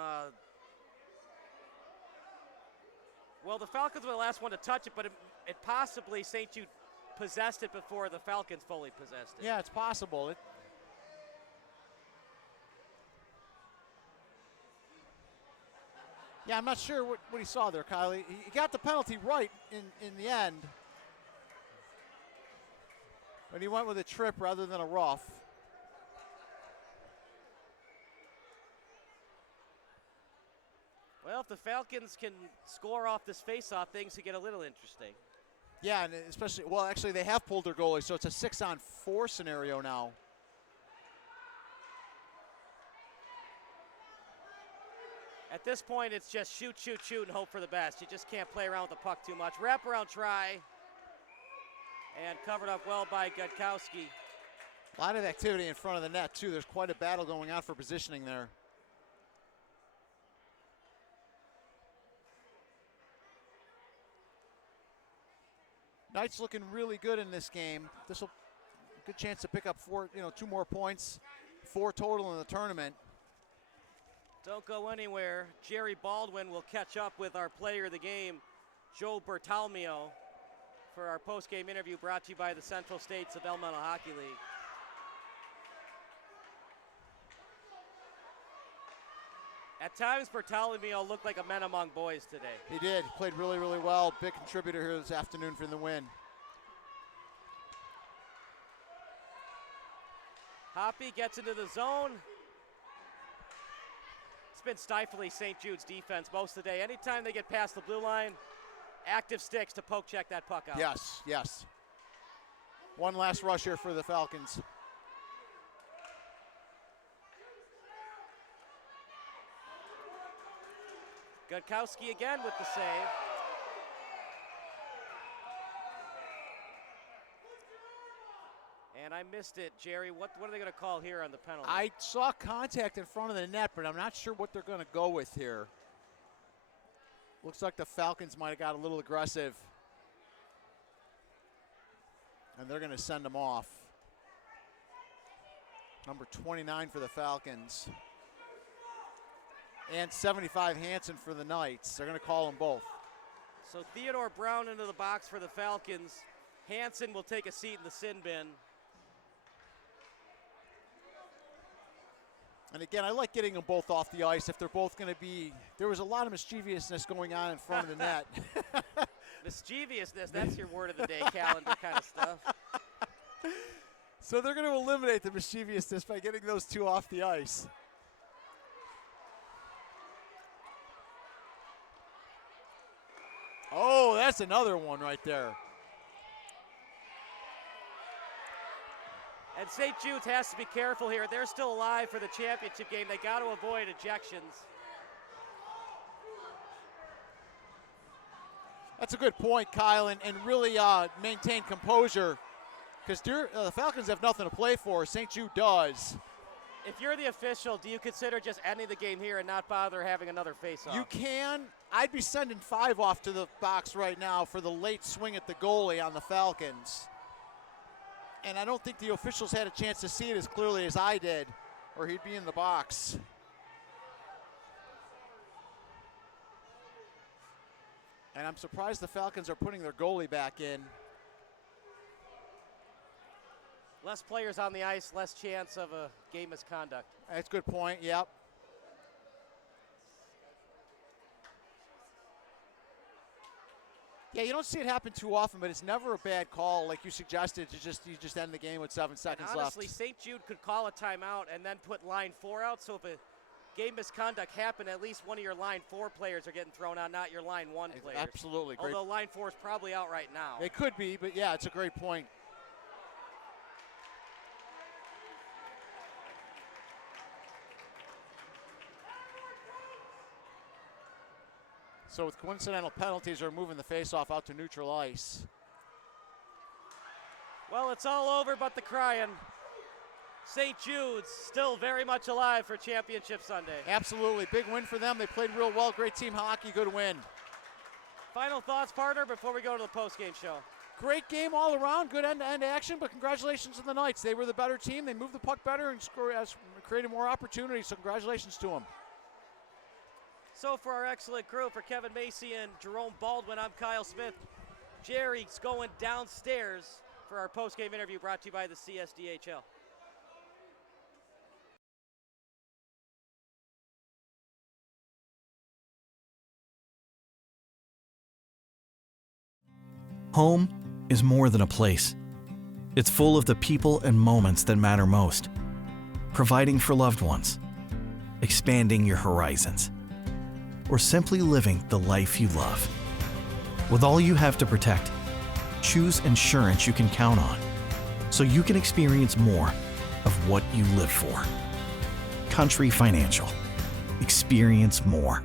well, the Falcons were the last one to touch it, but it possibly St. Jude possessed it before the Falcons fully possessed it. Yeah, it's possible. Yeah, I'm not sure what he saw there, Kyle. He got the penalty right in the end. But he went with a trip rather than a rough. Well, if the Falcons can score off this face-off, things could get a little interesting. Yeah, and especially, well, actually, they have pulled their goalie, so it's a 6-on-4 scenario now. At this point, it's just shoot, shoot, shoot, and hope for the best. You just can't play around with the puck too much. Wraparound try, and covered up well by Gutkowski. A lot of activity in front of the net, too. There's quite a battle going on for positioning there. Knight's looking really good in this game. This will good chance to pick up 2 more points, 4 total in the tournament. Don't go anywhere. Jerry Baldwin will catch up with our player of the game, Joe Bertalmio, for our post-game interview brought to you by the Central States of Elemental Hockey League. At times, Bertalmio looked like a man among boys today. He did. He played really, really well. Big contributor here this afternoon for the win. Hoppy gets into the zone. It's been stifling St. Jude's defense most of the day. Anytime they get past the blue line, active sticks to poke check that puck out. Yes, yes. One last rush here for the Falcons. Gutkowski again with the save. And I missed it, Jerry. What are they going to call here on the penalty? I saw contact in front of the net, but I'm not sure what they're going to go with here. Looks like the Falcons might have got a little aggressive. And they're going to send them off. Number 29 for the Falcons. And 75 Hansen for the Knights. They're going to call them both. So Theodore Brown into the box for the Falcons. Hansen will take a seat in the sin bin. And again, I like getting them both off the ice if they're both going to be. There was a lot of mischievousness going on in front of the net. Mischievousness, that's your word of the day, calendar kind of stuff. So they're going to eliminate the mischievousness by getting those two off the ice. Oh, that's another one right there. And St. Jude's has to be careful here. They're still alive for the championship game. They got to avoid ejections. That's a good point, Kyle, and really maintain composure because the Falcons have nothing to play for. St. Jude does. If you're the official, do you consider just ending the game here and not bother having another face-off? You can. I'd be sending 5 off to the box right now for the late swing at the goalie on the Falcons. And I don't think the officials had a chance to see it as clearly as I did, or he'd be in the box. And I'm surprised the Falcons are putting their goalie back in. Less players on the ice, less chance of a game misconduct. That's a good point, yep. Yeah, you don't see it happen too often, but it's never a bad call, like you suggested, you just end the game with 7 seconds and honestly, left. St. Jude could call a timeout and then put line 4 out, so if a game misconduct happened, at least one of your line 4 players are getting thrown out, not your line 1 players. Absolutely. Great. Although line 4 is probably out right now. It could be, but yeah, it's a great point. So with coincidental penalties, they're moving the faceoff out to neutral ice. Well, it's all over but the crying. St. Jude's still very much alive for Championship Sunday. Absolutely. Big win for them. They played real well. Great team hockey. Good win. Final thoughts, partner, before we go to the post-game show. Great game all around. Good end-to-end action, but congratulations to the Knights. They were the better team. They moved the puck better and created more opportunities, so congratulations to them. So for our excellent crew, for Kevin Macy and Jerome Baldwin, I'm Kyle Smith. Jerry's going downstairs for our post-game interview brought to you by the CSDHL. Home is more than a place. It's full of the people and moments that matter most. Providing for loved ones, expanding your horizons, or simply living the life you love. With all you have to protect, choose insurance you can count on so you can experience more of what you live for. Country Financial. Experience more.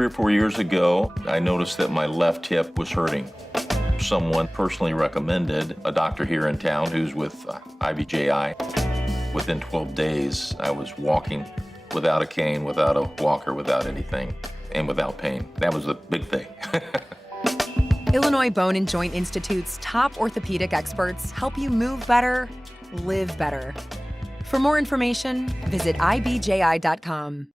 3 or 4 years ago, I noticed that my left hip was hurting. Someone personally recommended a doctor here in town who's with IBJI. Within 12 days, I was walking without a cane, without a walker, without anything, and without pain. That was the big thing. Illinois Bone and Joint Institute's top orthopedic experts help you move better, live better. For more information, visit ibji.com.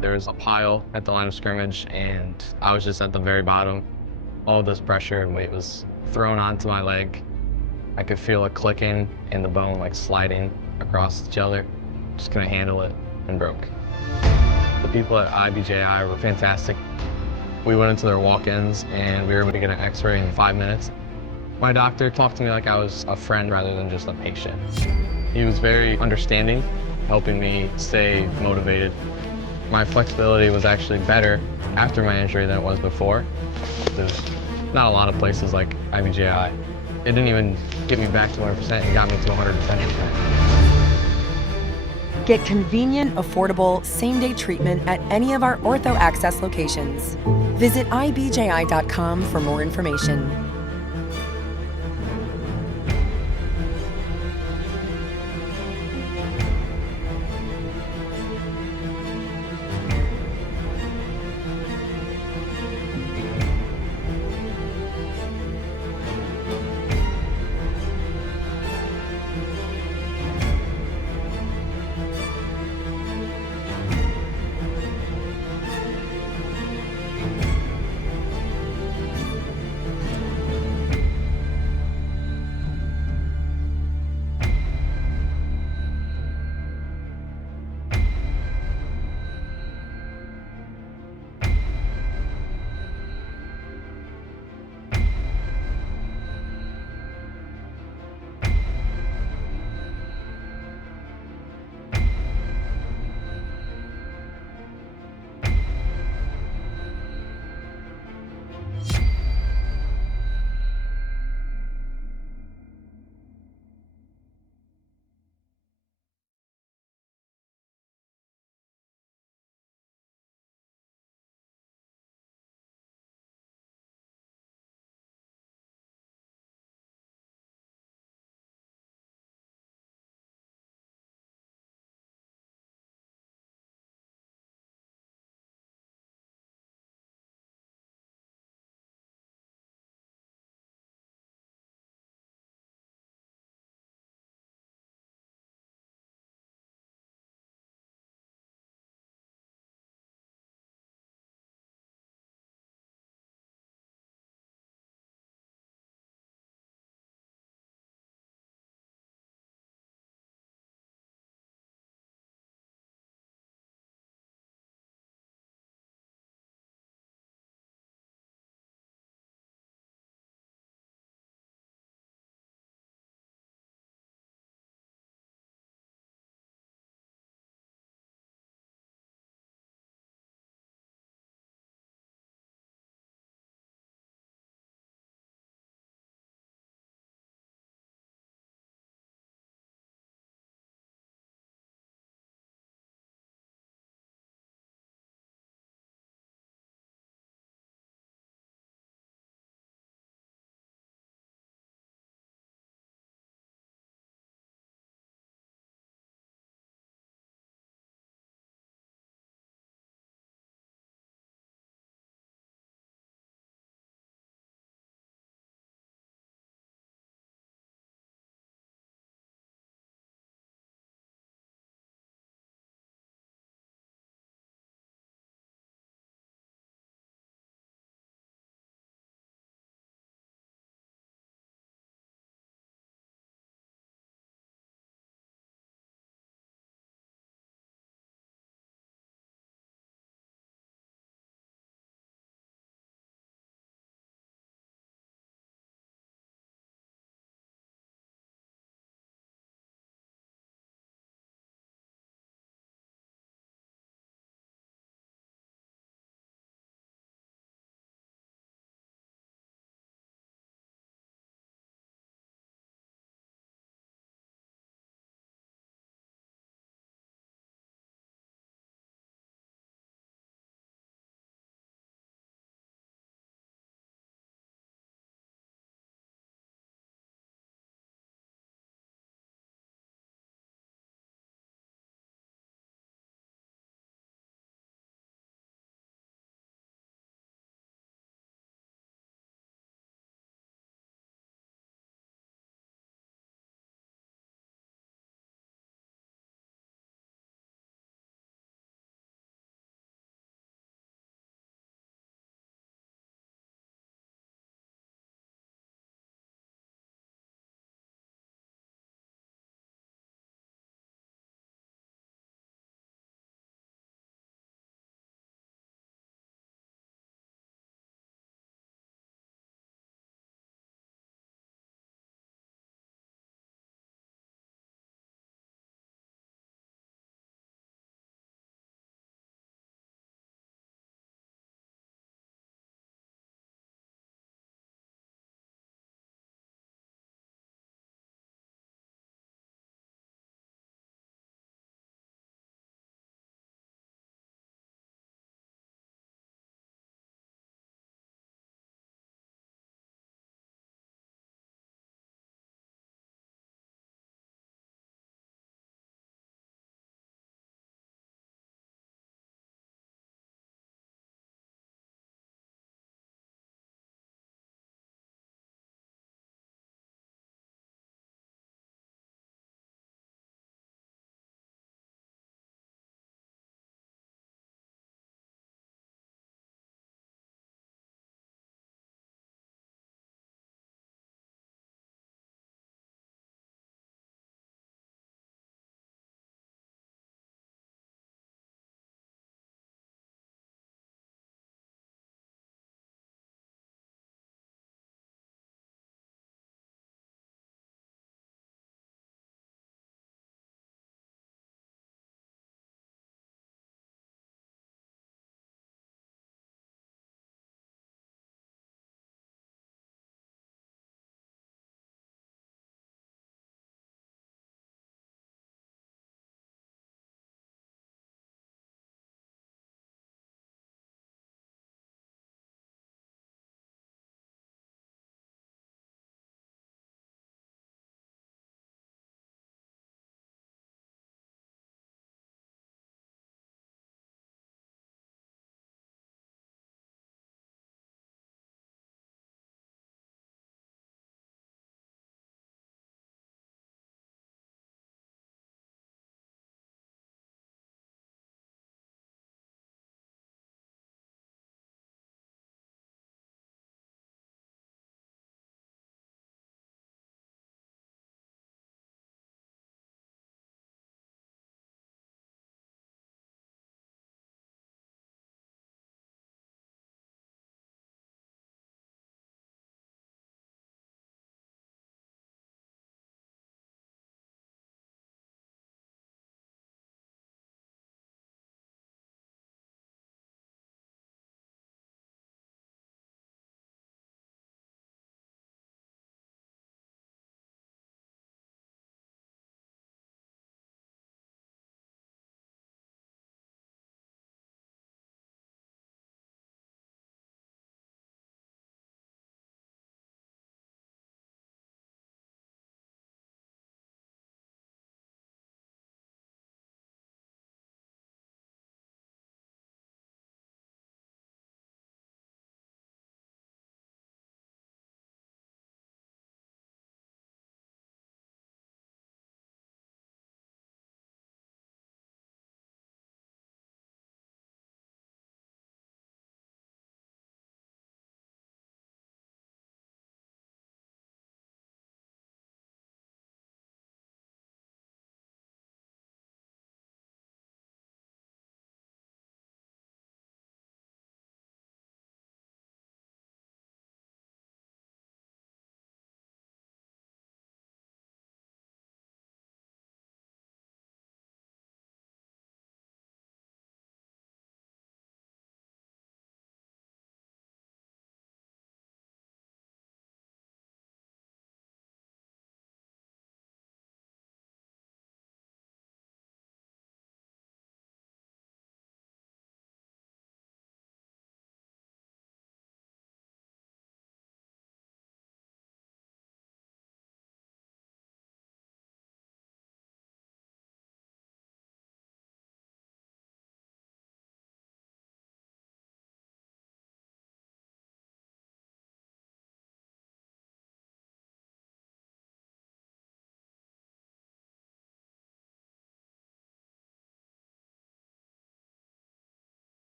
There was a pile at the line of scrimmage, and I was just at the very bottom. All this pressure and weight was thrown onto my leg. I could feel it clicking and the bone like sliding across each other. Just couldn't handle it and broke. The people at IBJI were fantastic. We went into their walk-ins and we were able to get an x-ray in 5 minutes. My doctor talked to me like I was a friend rather than just a patient. He was very understanding, helping me stay motivated. My flexibility was actually better after my injury than it was before. There's not a lot of places like IBJI. It didn't even get me back to 100%, it got me to 110%. Get convenient, affordable, same-day treatment at any of our Ortho Access locations. Visit ibji.com for more information.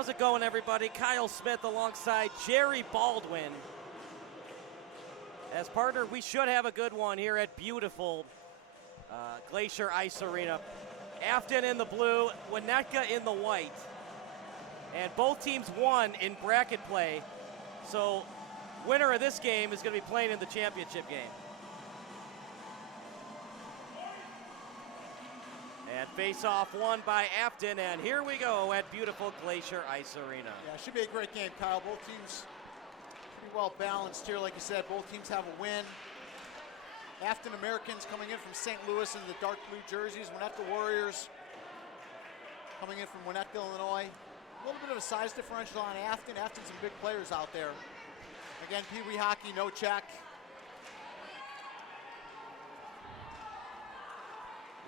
How's it going, everybody? Kyle Smith alongside Jerry Baldwin. As partner, we should have a good one here at beautiful Glacier Ice Arena. Affton in the blue, Winnetka in the white. And both teams won in bracket play. So winner of this game is going to be playing in the championship game. And face-off won by Affton, and here we go at beautiful Glacier Ice Arena. Yeah, it should be a great game, Kyle. Both teams pretty well balanced here. Like you said, both teams have a win. Affton Americans coming in from St. Louis in the dark blue jerseys. Winnetka Warriors coming in from Winnetka, Illinois. A little bit of a size differential on Affton. Affton, some big players out there. Again, Pee Wee hockey, no check.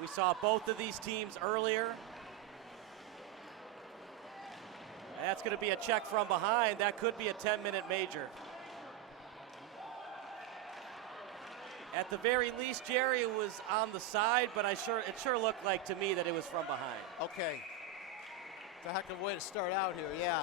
We saw both of these teams earlier. That's going to be a check from behind. That could be a 10-minute major. At the very least, Jerry was on the side, but it sure looked like to me that it was from behind. Okay. It's a heck of a way to start out here, yeah.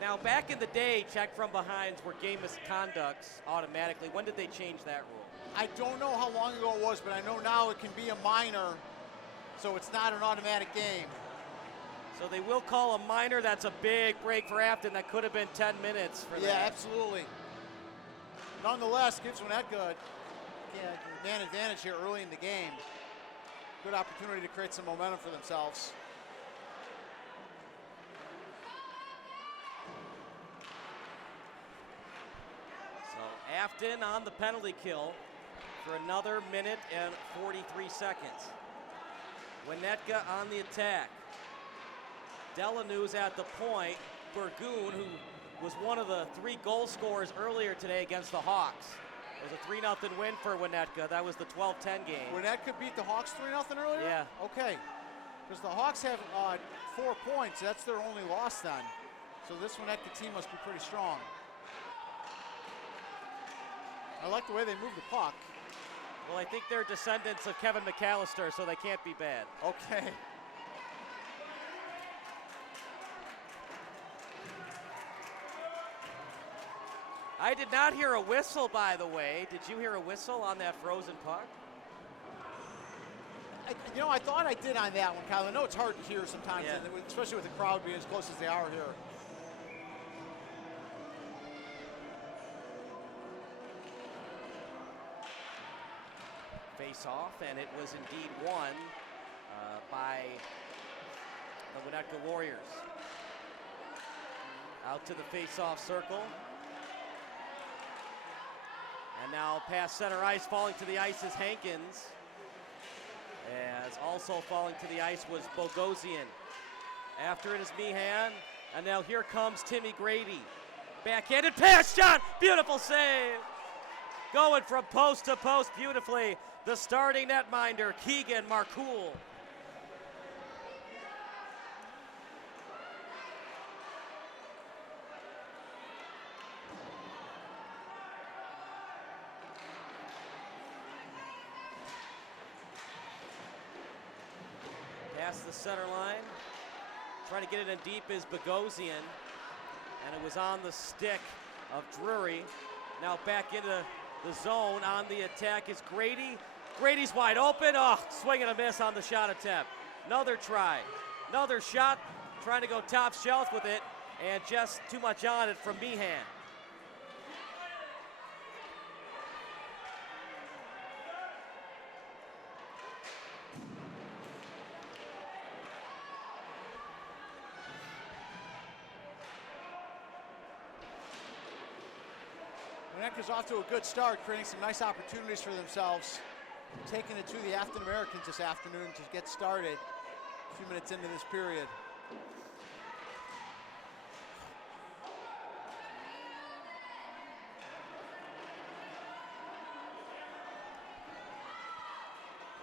Now, back in the day, check from behinds were game misconducts automatically. When did they change that rule? I don't know how long ago it was, but I know now it can be a minor, so it's not an automatic game. So they will call a minor. That's a big break for Affton. That could have been 10 minutes for that. Yeah, absolutely. Nonetheless, gives Winnetka an advantage here early in the game. Good opportunity to create some momentum for themselves. So Affton on the penalty kill for another minute and 43 seconds. Winnetka on the attack. Delanue's at the point. Burgoon, who was one of the 3 goal scorers earlier today against the Hawks. It was a 3-0 win for Winnetka. That was the 12-10 game. Winnetka beat the Hawks 3-0 earlier? Yeah. Okay. Because the Hawks have 4 points. That's their only loss then. So this Winnetka team must be pretty strong. I like the way they move the puck. Well, I think they're descendants of Kevin McAllister, so they can't be bad. Okay. I did not hear a whistle, by the way. Did you hear a whistle on that frozen puck? I thought I did on that one, Kyle. I know it's hard to hear sometimes, Yeah. especially with the crowd being as close as they are here. Face off, and it was indeed won by the Winnetka Warriors. Out to the face-off circle. And now past center ice, falling to the ice is Hankins. As also falling to the ice was Bogosian. After it is Meehan, and now here comes Timmy Grady. Backhanded pass shot, beautiful save. Going from post to post beautifully. The starting netminder, Keegan Marcool. Past the center line. Trying to get it in deep is Bogosian. And it was on the stick of Drury. Now back into the zone on the attack is Grady. Grady's wide open. Oh, swing and a miss on the shot attempt. Another try. Another shot. Trying to go top shelf with it. And just too much on it from Meehan. Winnetka's off to a good start, creating some nice opportunities for themselves. Taking it to the Affton Americans this afternoon to get started a few minutes into this period.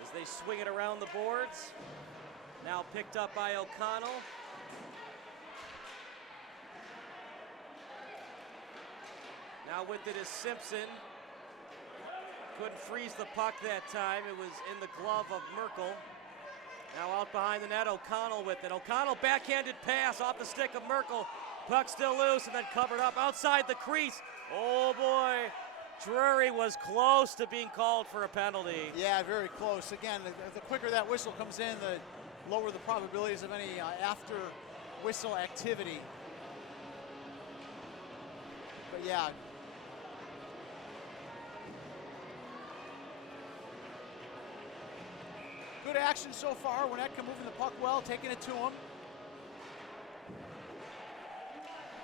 As they swing it around the boards. Now picked up by O'Connell. Now with it is Simpson. Couldn't freeze the puck that time. It was in the glove of Merkel. Now out behind the net, O'Connell with it. O'Connell backhanded pass off the stick of Merkel. Puck still loose and then covered up outside the crease. Oh boy, Drury was close to being called for a penalty. Yeah, very close. Again, the quicker that whistle comes in, the lower the probabilities of any after whistle activity. But yeah. Good action so far. Winnetka moving the puck well, taking it to him.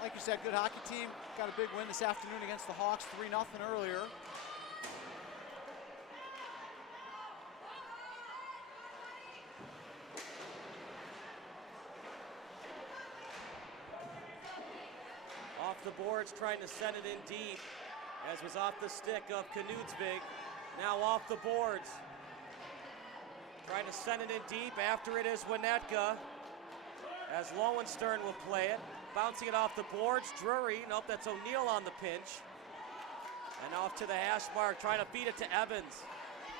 Like you said, good hockey team. Got a big win this afternoon against the Hawks, 3-0 earlier. Off the boards, trying to send it in deep, as was off the stick of Knutsvig. Now off the boards. Trying to send it in deep. After it is Winnetka, as Lowenstern will play it. Bouncing it off the boards. Drury, nope, that's O'Neill on the pinch. And off to the hash mark, trying to feed it to Evans.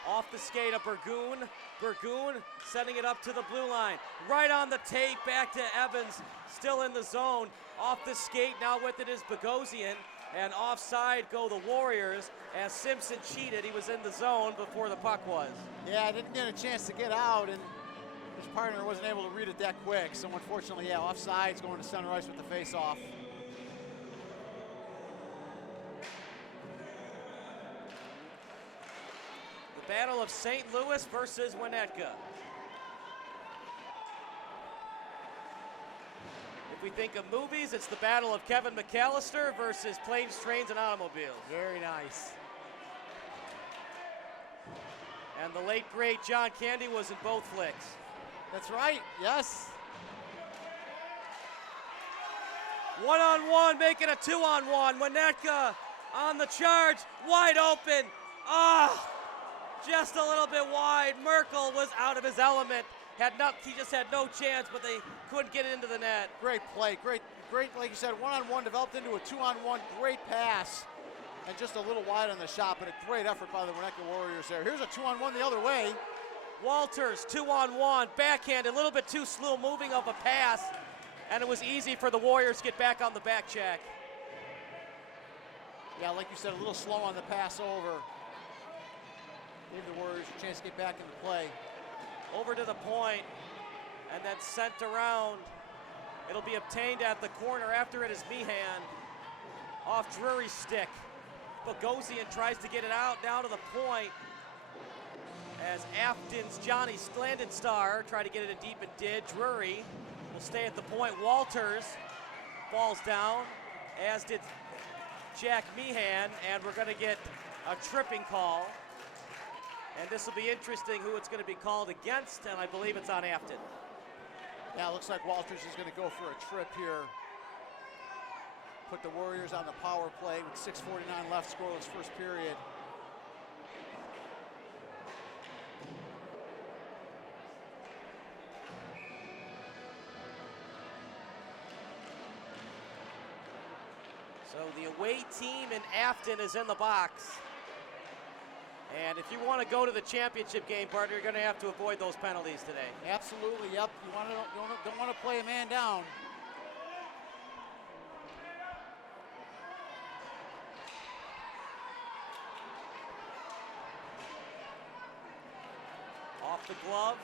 Off the skate of Burgoon. Burgoon sending it up to the blue line. Right on the tape, back to Evans, still in the zone. Off the skate, now with it is Bogosian. And offside go the Warriors as Simpson cheated. He was in the zone before the puck was. Yeah, didn't get a chance to get out, and his partner wasn't able to read it that quick. So unfortunately, yeah, offside's going to center ice with the face-off. The battle of St. Louis versus Winnetka. If we think of movies, it's the battle of Kevin McAllister versus Planes, Trains, and Automobiles. Very nice. And the late, great John Candy was in both flicks. That's right, yes. One-on-one, making a two-on-one. Winnetka on the charge, wide open. Just a little bit wide. Merkel was out of his element. He just had no chance, but they couldn't get it into the net. Great play, great, like you said, one-on-one developed into a two-on-one, great pass. And just a little wide on the shot, but a great effort by the Winnetka Warriors there. Here's a two-on-one the other way. Walters, two-on-one, backhand, a little bit too slow moving of a pass, and it was easy for the Warriors to get back on the back check. Yeah, like you said, a little slow on the pass over. Gave the Warriors a chance to get back into play. Over to the point, and then sent around. It'll be obtained at the corner. After it is Meehan, off Drury's stick. Bogosian tries to get it out, down to the point, as Affton's Johnny Landenstar tried to get it in deep and did. Drury will stay at the point. Walters falls down, as did Jack Meehan, and we're going to get a tripping call. And this will be interesting who it's going to be called against, and I believe it's on Affton. Yeah, it looks like Walters is going to go for a trip here. Put the Warriors on the power play with 6:49 left, scoreless first period. So the away team in Affton is in the box. And if you want to go to the championship game, partner, you're going to have to avoid those penalties today. Absolutely, yep. You don't want to play a man down. Off the glove.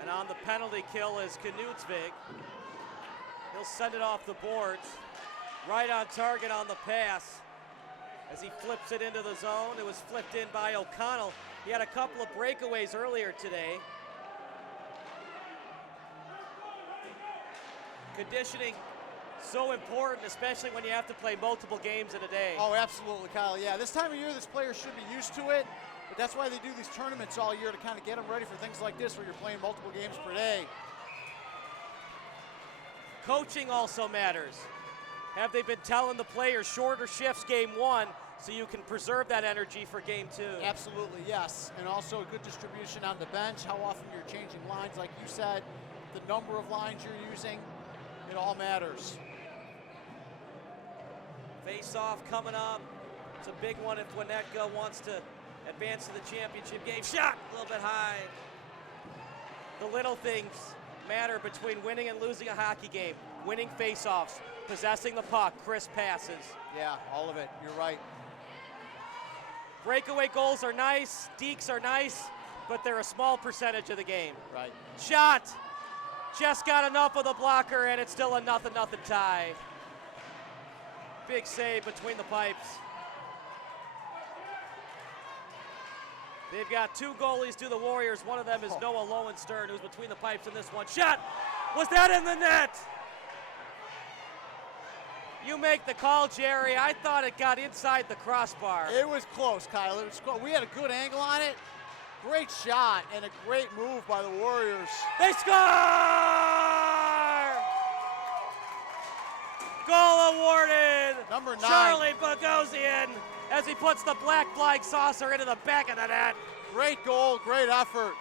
And on the penalty kill is Knutsvig. He'll send it off the boards. Right on target on the pass. As he flips it into the zone, it was flipped in by O'Connell. He had a couple of breakaways earlier today. Conditioning so important, especially when you have to play multiple games in a day. Oh, absolutely, Kyle. Yeah, this time of year, this player should be used to it, but that's why they do these tournaments all year, to kind of get them ready for things like this where you're playing multiple games per day. Coaching also matters. Have they been telling the players shorter shifts game one so you can preserve that energy for game two? Absolutely, yes. And also good distribution on the bench, how often you're changing lines, like you said, the number of lines you're using, it all matters. Face-off coming up. It's a big one if Winnetka wants to advance to the championship game. Shot a little bit high. The little things matter between winning and losing a hockey game. Winning faceoffs, possessing the puck, crisp passes. Yeah, all of it. You're right. Breakaway goals are nice, dekes are nice, but they're a small percentage of the game. Right. Shot! Just got enough of the blocker, and it's still a 0-0 tie. Big save between the pipes. They've got 2 goalies to the Warriors. One of them is Noah Lowenstern, who's between the pipes in this one. Shot! Was that in the net? You make the call, Jerry. I thought it got inside the crossbar. It was close, Kyle. It was close. We had a good angle on it. Great shot and a great move by the Warriors. They score! Goal awarded. Number 9. Charlie Bogosian as he puts the black flying saucer into the back of the net. Great goal, great effort.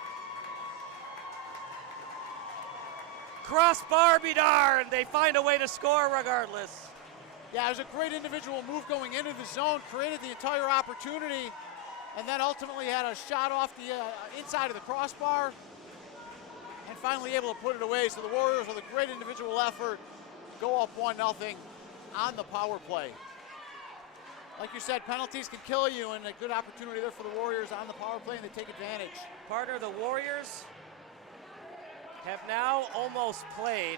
Crossbar be darned. They find a way to score regardless. Yeah, it was a great individual move going into the zone, created the entire opportunity, and then ultimately had a shot off the inside of the crossbar, and finally able to put it away. So the Warriors, with a great individual effort, go up 1-0 on the power play. Like you said, penalties can kill you, and a good opportunity there for the Warriors on the power play, and they take advantage. Partner, the Warriors have now almost played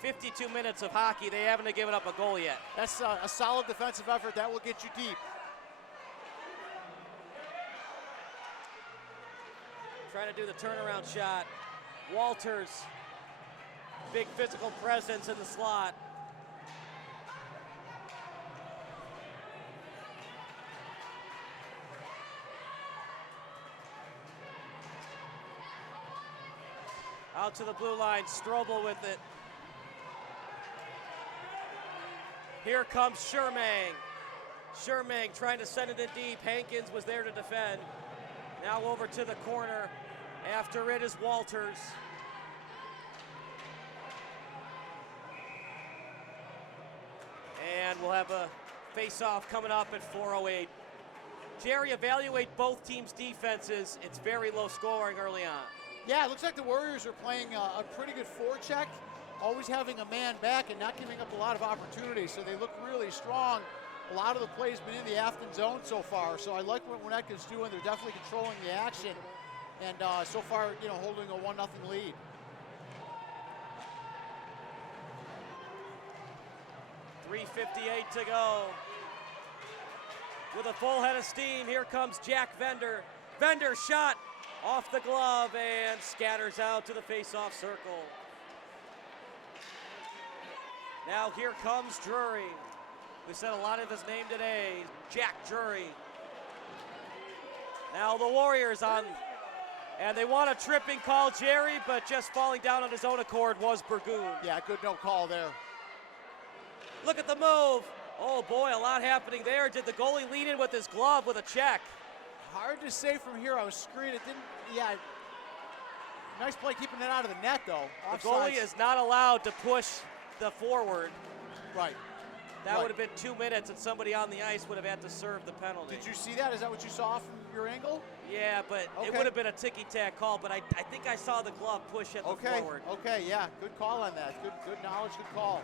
52 minutes of hockey. They haven't given up a goal yet. That's a solid defensive effort. That will get you deep. Trying to do the turnaround shot. Walters, big physical presence in the slot. Out to the blue line, Strobel with it. Here comes Shermang. Shermang trying to send it in deep. Hankins was there to defend. Now over to the corner. After it is Walters. And we'll have a face-off coming up at 4:08. Jerry, evaluate both teams' defenses. It's very low scoring early on. Yeah, it looks like the Warriors are playing a pretty good forecheck, always having a man back and not giving up a lot of opportunities, so they look really strong. A lot of the plays been in the Affton zone so far, so I like what Winnetka's doing. They're definitely controlling the action, and so far, holding a 1-0 lead. .358 to go. With a full head of steam, here comes Jack Vender. Vender shot off the glove and scatters out to the face-off circle. Now here comes Drury. We said a lot of his name today, Jack Drury. Now the Warriors on, and they want a tripping call, Jerry, but just falling down on his own accord was Burgoon. Yeah, good no call there. Look at the move. Oh boy, a lot happening there. Did the goalie lean in with his glove with a check? Hard to say from here. I was screened. It didn't, yeah. Nice play keeping it out of the net, though. The goalie is not allowed to push the forward. Right. That would have been 2 minutes, and somebody on the ice would have had to serve the penalty. Did you see that? Is that what you saw from your angle? Yeah, but it would have been a ticky-tack call, but I think I saw the glove push at the forward. Okay, yeah. Good call on that. Good knowledge, good call.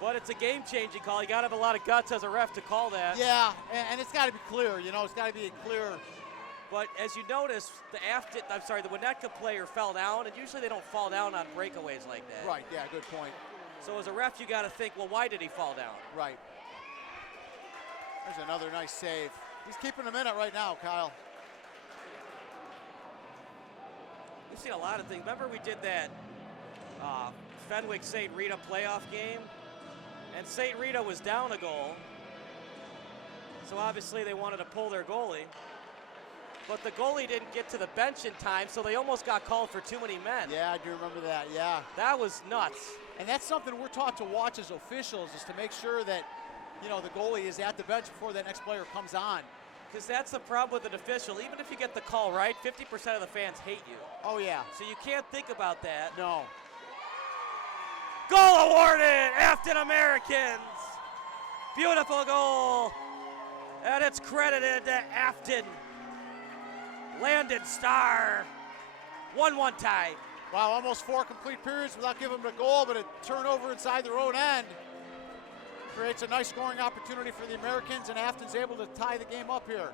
But it's a game-changing call. You got to have a lot of guts as a ref to call that. Yeah, and it's got to be clear. It's got to be clear. But as you notice, the Winnetka player fell down, and usually they don't fall down on breakaways like that. Right, yeah, good point. So as a ref, you got to think, well, why did he fall down? Right. There's another nice save. He's keeping him in it right now, Kyle. We've seen a lot of things. Remember we did that Fenwick-St. Rita playoff game? And St. Rita was down a goal. So obviously they wanted to pull their goalie. But the goalie didn't get to the bench in time, so they almost got called for too many men. Yeah, I do remember that, yeah. That was nuts. And that's something we're taught to watch as officials, is to make sure that, the goalie is at the bench before that next player comes on. Because that's the problem with an official. Even if you get the call right, 50% of the fans hate you. Oh, yeah. So you can't think about that. No. Goal awarded, Affton Americans. Beautiful goal. And it's credited to Affton. Landon Starr. 1-1 tie. Wow, almost 4 complete periods without giving them a goal, but a turnover inside their own end creates a nice scoring opportunity for the Americans, and Affton's able to tie the game up here.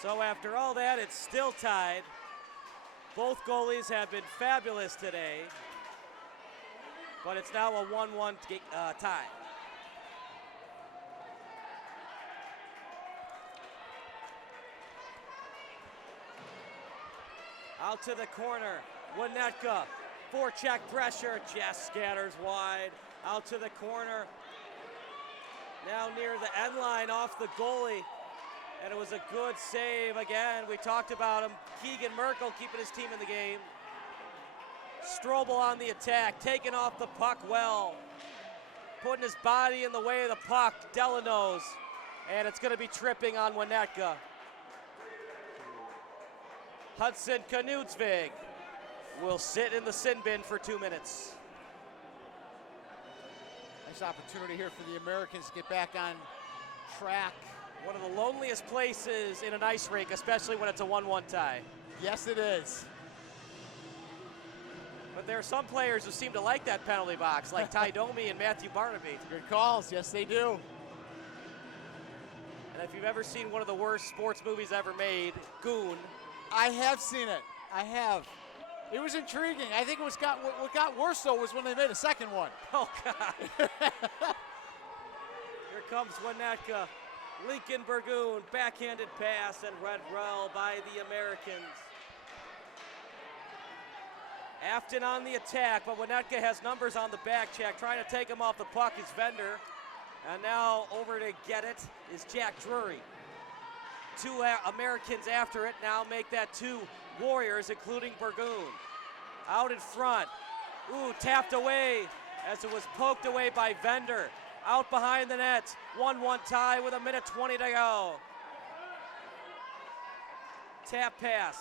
So after all that, it's still tied. Both goalies have been fabulous today, but it's now a 1-1 tie. Out to the corner, Winnetka, forecheck pressure, just scatters wide. Out to the corner, now near the end line off the goalie. And it was a good save again. We talked about him. Keegan Merkel keeping his team in the game. Strobel on the attack, taking off the puck well. Putting his body in the way of the puck, Delano's. And it's gonna be tripping on Winnetka. Hudson Knutsvig will sit in the sin bin for 2 minutes. Nice opportunity here for the Americans to get back on track. One of the loneliest places in an ice rink, especially when it's a 1-1 tie. Yes, it is. But there are some players who seem to like that penalty box, like Ty Domi and Matthew Barnaby. Good calls, yes they do. And if you've ever seen one of the worst sports movies ever made, Goon. I have seen it, I have. It was intriguing. I think what got worse though was when they made a second one. Oh God. Here comes Winnetka. Lincoln Burgoon, backhanded pass and red rel by the Americans. Affton on the attack, but Winnetka has numbers on the back check, trying to take him off the puck is Vender. And now over to get it is Jack Drury. 2 Americans after it, now make that 2 Warriors, including Burgoon. Out in front, ooh, tapped away as it was poked away by Vender. Out behind the net, 1-1 tie with 1:20 to go. Tap pass.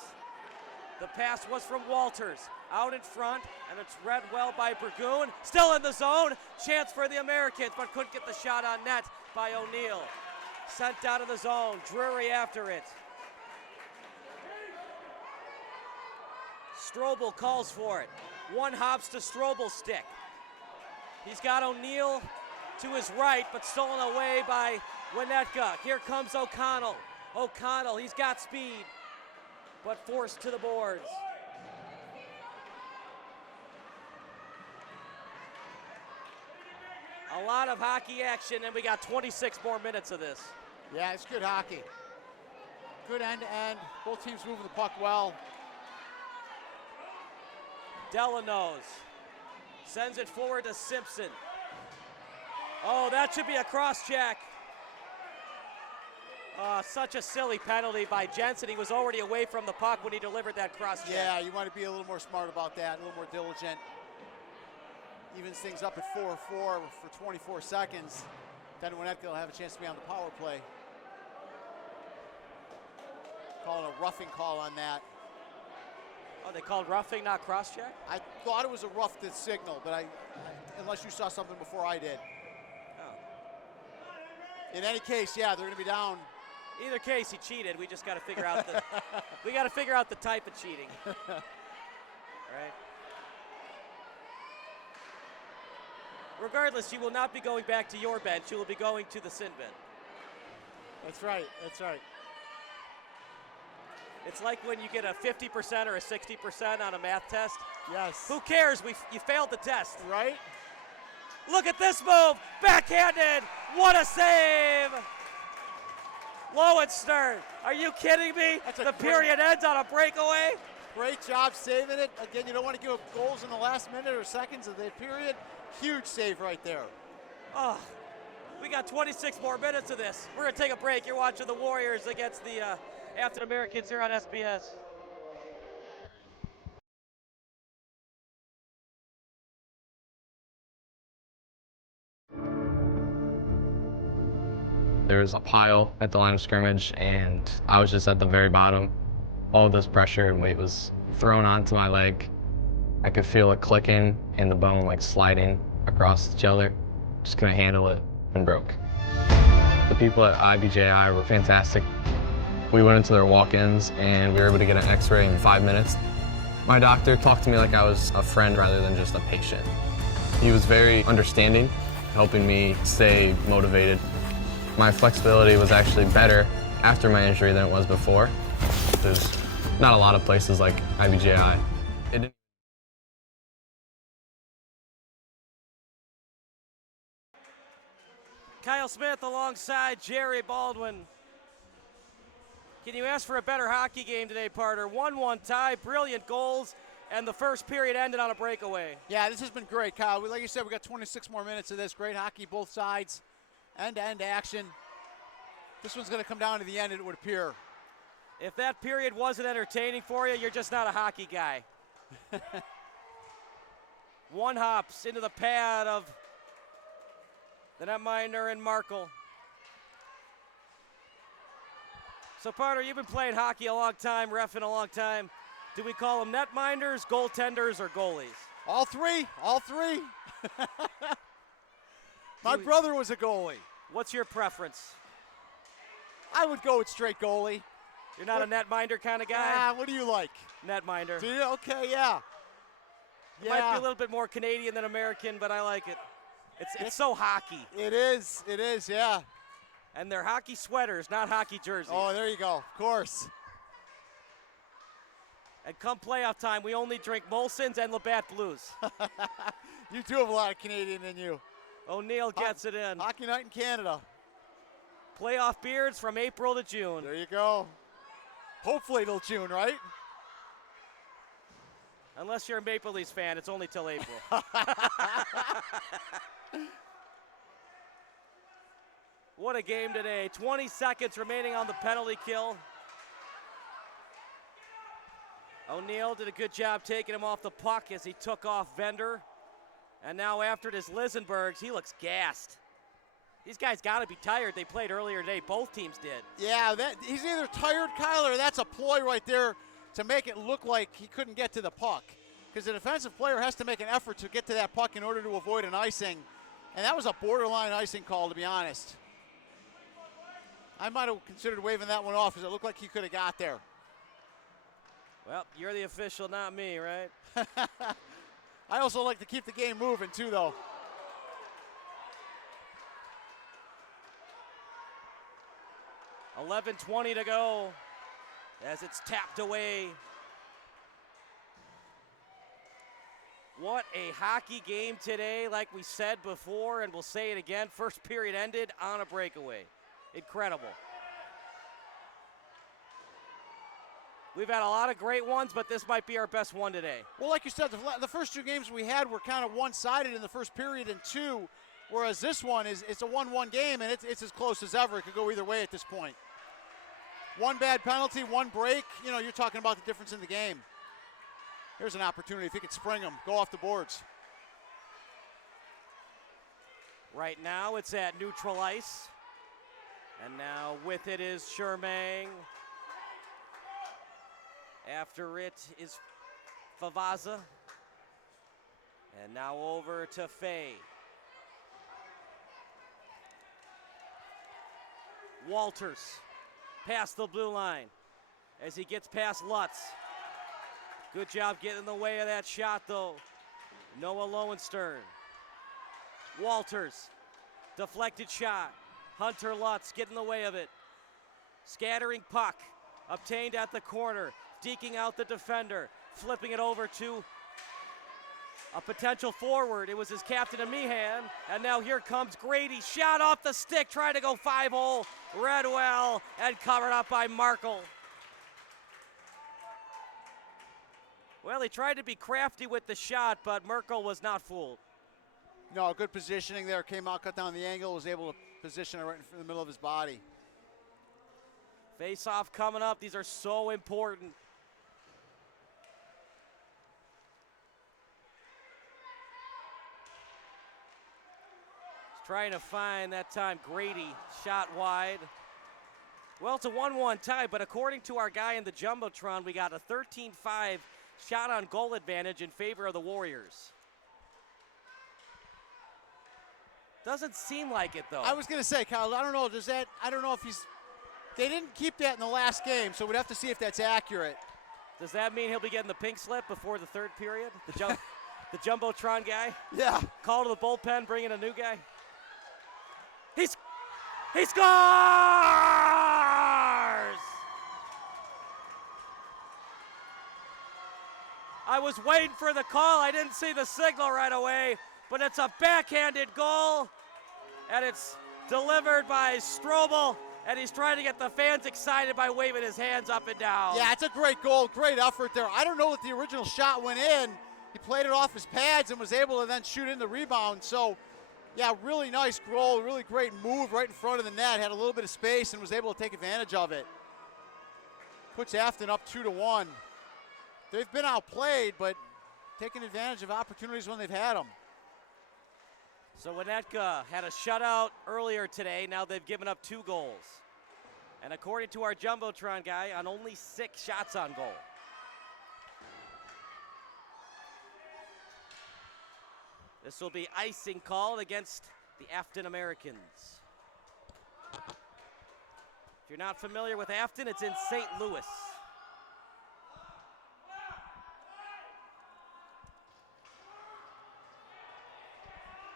The pass was from Walters. Out in front, and it's read well by Burgoon. Still in the zone. Chance for the Americans, but couldn't get the shot on net by O'Neill. Sent out of the zone. Drury after it. Strobel calls for it. 1 hops to Strobel's stick. He's got O'Neill to his right, but stolen away by Winnetka. Here comes O'Connell. O'Connell, he's got speed, but forced to the boards. A lot of hockey action, and we got 26 more minutes of this. Yeah, it's good hockey. Good end-to-end. Both teams moving the puck well. Delano's sends it forward to Simpson. Oh, that should be a cross-check. Such a silly penalty by Jensen. He was already away from the puck when he delivered that cross-check. Yeah, you want to be a little more smart about that, a little more diligent. Evens things up at 4-4 for 24 seconds. Then Winnetka will have a chance to be on the power play. Calling a roughing call on that. Oh, they called roughing, not cross-check? I thought it was a rough signal, but unless you saw something before I did. In any case, yeah, they're going to be down. Either case, he cheated. We just got to figure out the the type of cheating. Right. Regardless, you will not be going back to your bench. You will be going to the sin bin. That's right. That's right. It's like when you get a 50% or a 60% on a math test. Yes. Who cares? You failed the test. Right. Look at this move. Backhanded. What a save. Lowenstern. Are you kidding me? The period ends on a breakaway. Great job saving it. Again, you don't want to give up goals in the last minute or seconds of the period. Huge save right there. Oh, we got 26 more minutes of this. We're going to take a break. You're watching the Warriors against the Affton Americans here on SBS. There was a pile at the line of scrimmage, and I was just at the very bottom. All this pressure and weight was thrown onto my leg. I could feel it clicking and the bone like sliding across each other. Just couldn't handle it and broke. The people at IBJI were fantastic. We went into their walk-ins and we were able to get an x-ray in 5 minutes. My doctor talked to me like I was a friend rather than just a patient. He was very understanding, helping me stay motivated. My flexibility was actually better after my injury than it was before. There's not a lot of places like IBJI. Kyle Smith alongside Jerry Baldwin. Can you ask for a better hockey game today, Parter? 1-1 tie, brilliant goals, and the first period ended on a breakaway. Yeah, this has been great, Kyle. Like you said, we got 26 more minutes of this. Great hockey, both sides, end-to-end action. This one's going to come down to the end, it would appear. If that period wasn't entertaining for you, you're just not a hockey guy. One hops into the pad of the netminder and Markle. So, Parter, you've been playing hockey a long time, reffing a long time. Do we call them netminders, goaltenders, or goalies? All three. My brother was a goalie. What's your preference? I would go with straight goalie. You're not a netminder kind of guy? What do you like? Netminder. Do you? Okay, yeah. It might be a little bit more Canadian than American, but I like it. It's so hockey. It is, yeah. And they're hockey sweaters, not hockey jerseys. Oh, there you go, of course. And come playoff time, we only drink Molson's and Labatt Blues. You do have a lot of Canadian in you. O'Neill gets it in. Hockey night in Canada. Playoff beards from April to June. There you go. Hopefully till June, right? Unless you're a Maple Leafs fan, it's only till April. What a game today. 20 seconds remaining on the penalty kill. O'Neill did a good job taking him off the puck as he took off Vender. And now after it is Lisenbergs, he looks gassed. These guys got to be tired. They played earlier today. Both teams did. Yeah, he's either tired, Kyle, or that's a ploy right there to make it look like he couldn't get to the puck. Because the defensive player has to make an effort to get to that puck in order to avoid an icing. And that was a borderline icing call, to be honest. I might have considered waving that one off because it looked like he could have got there. Well, you're the official, not me, right? I also like to keep the game moving, too, though. $11:20 to go as it's tapped away. What a hockey game today, like we said before, and we'll say it again. First period ended on a breakaway. Incredible. We've had a lot of great ones, but this might be our best one today. Well, like you said, the first two games we had were kind of one-sided in the first period and two, whereas this one it's a 1-1 game, and it's as close as ever. It could go either way at this point. One bad penalty, one break, you're talking about the difference in the game. Here's an opportunity if he could spring them, go off the boards. Right now it's at neutral ice. And now with it is Shermang. After it is Favaza. And now over to Fay. Walters past the blue line as he gets past Lutz. Good job getting in the way of that shot, though. Noah Lowenstern. Walters, deflected shot. Hunter Lutz getting in the way of it. Scattering puck, obtained at the corner, deking out the defender, flipping it over to a potential forward. It was his captain, Meehan, and now here comes Grady. Shot off the stick, trying to go 5-hole. Read well, and covered up by Markle. Well, he tried to be crafty with the shot, but Merkel was not fooled. No, good positioning there. Came out, cut down the angle, was able to position it right in the middle of his body. Face-off coming up. These are so important. He's trying to find that time Grady. Shot wide. Well, it's a 1-1 tie, but according to our guy in the Jumbotron, we got a 13-5 shot on goal advantage in favor of the Warriors. Doesn't seem like it, though. I was going to say, Kyle, I don't know, I don't know if they didn't keep that in the last game, so we'd have to see if that's accurate. Does that mean he'll be getting the pink slip before the third period? The Jumbotron guy? Yeah. Call to the bullpen, bring in a new guy? He scores! I was waiting for the call. I didn't see the signal right away, but it's a backhanded goal, and it's delivered by Strobel, and he's trying to get the fans excited by waving his hands up and down. Yeah, it's a great goal, great effort there. I don't know if the original shot went in. He played it off his pads and was able to then shoot in the rebound. So, yeah, really nice goal, really great move right in front of the net. Had a little bit of space and was able to take advantage of it. Puts Affton up 2-1. They've been outplayed, but taking advantage of opportunities when they've had them. So Winnetka had a shutout earlier today. Now they've given up 2 goals. And according to our Jumbotron guy, on only 6 shots on goal. This will be icing called against the Affton Americans. If you're not familiar with Affton, it's in St. Louis.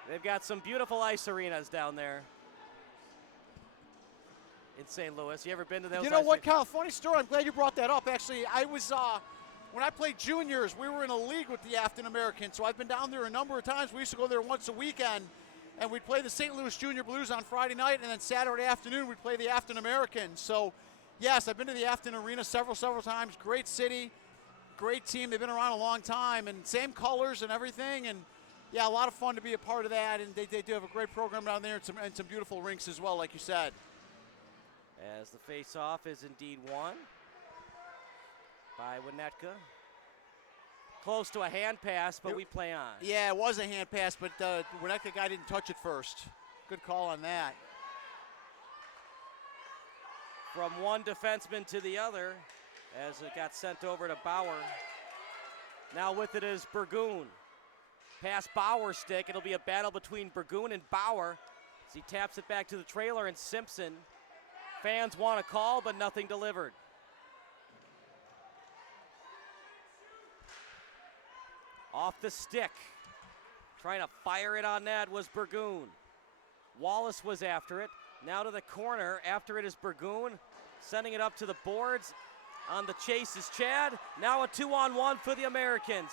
They've got some beautiful ice arenas down there in St. Louis. You ever been to those? You know what, Kyle? Funny story. I'm glad you brought that up. Actually, I was when I played juniors, we were in a league with the Affton Americans, so I've been down there a number of times. We used to go there once a weekend, and we'd play the St. Louis Junior Blues on Friday night, and then Saturday afternoon we'd play the Affton Americans. So, yes, I've been to the Affton Arena several times. Great city, great team. They've been around a long time, and same colors and everything, and yeah, a lot of fun to be a part of that, and they do have a great program down there and some beautiful rinks as well, like you said. As the face-off is indeed won by Winnetka. Close to a hand pass, but we play on. Yeah, it was a hand pass, but the Winnetka guy didn't touch it first. Good call on that. From one defenseman to the other as it got sent over to Bauer. Now with it is Burgoon. Pass Bauer's stick. It'll be a battle between Burgoon and Bauer as he taps it back to the trailer and Simpson. Fans want a call, but nothing delivered. Off the stick. Trying to fire it on that was Burgoon. Wallace was after it. Now to the corner. After it is Burgoon. Sending it up to the boards. On the chase is Chad. Now a 2-on-1 for the Americans.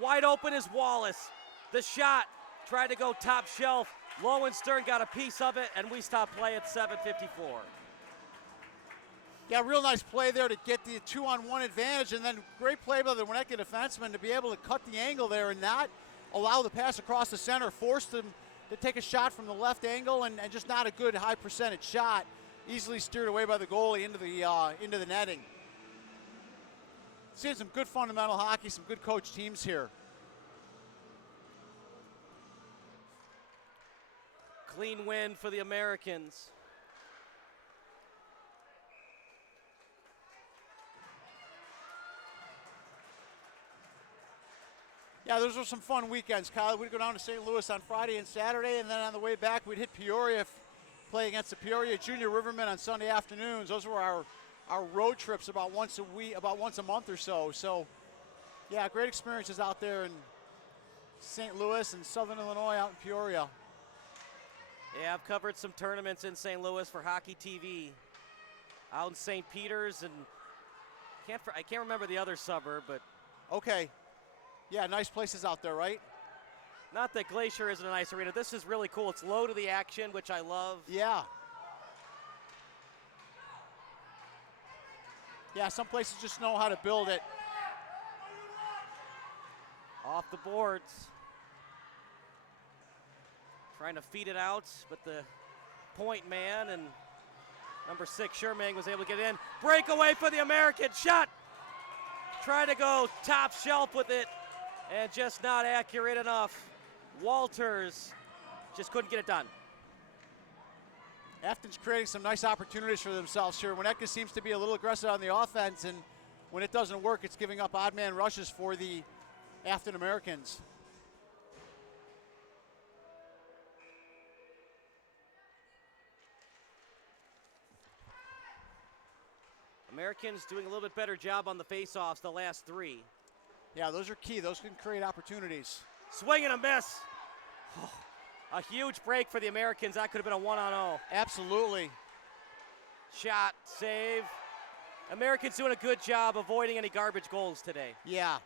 Wide open is Wallace. The shot tried to go top shelf. Lowenstern got a piece of it, and we stop play at 7:54. Yeah, real nice play there to get the 2-on-1 advantage, and then great play by the Winnetka defenseman to be able to cut the angle there and not allow the pass across the center, forced them to take a shot from the left angle, and just not a good high percentage shot. Easily steered away by the goalie into the netting. Seeing some good fundamental hockey, some good coach teams here. Clean win for the Americans. Yeah, those were some fun weekends, Kyle. We'd go down to St. Louis on Friday and Saturday, and then on the way back we'd hit Peoria, play against the Peoria Junior Rivermen on Sunday afternoons. Those were our road trips about once a week, about once a month or so. So, yeah, great experiences out there in St. Louis and Southern Illinois, out in Peoria. Yeah, I've covered some tournaments in St. Louis for Hockey TV. Out in St. Peter's, and I can't remember the other suburb, but okay. Yeah, nice places out there, right? Not that Glacier isn't a nice arena. This is really cool. It's low to the action, which I love. Yeah. Yeah, some places just know how to build it. Off the boards. Trying to feed it out, but the point man and number 6, Shermang, was able to get in. Breakaway for the American. Shot. Try to go top shelf with it, and just not accurate enough. Walters just couldn't get it done. Affton's creating some nice opportunities for themselves here. Winnetka seems to be a little aggressive on the offense, and when it doesn't work, it's giving up odd man rushes for the Affton Americans. Americans doing a little bit better job on the face-offs the last 3. Yeah, those are key. Those can create opportunities. Swing and a miss. Oh, a huge break for the Americans. That could have been a 1-on-0. Absolutely. Shot, save. Americans doing a good job avoiding any garbage goals today. Yeah.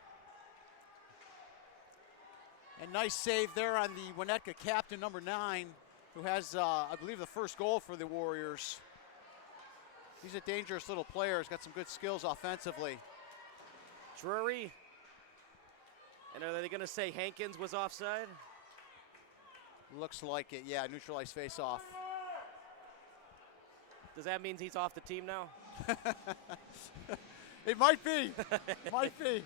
And nice save there on the Winnetka captain, number 9, who has, I believe, the first goal for the Warriors. He's a dangerous little player. He's got some good skills offensively. Drury. And are they going to say Hankins was offside? Looks like it, yeah, neutralized face-off. Does that mean he's off the team now? It might be, might be.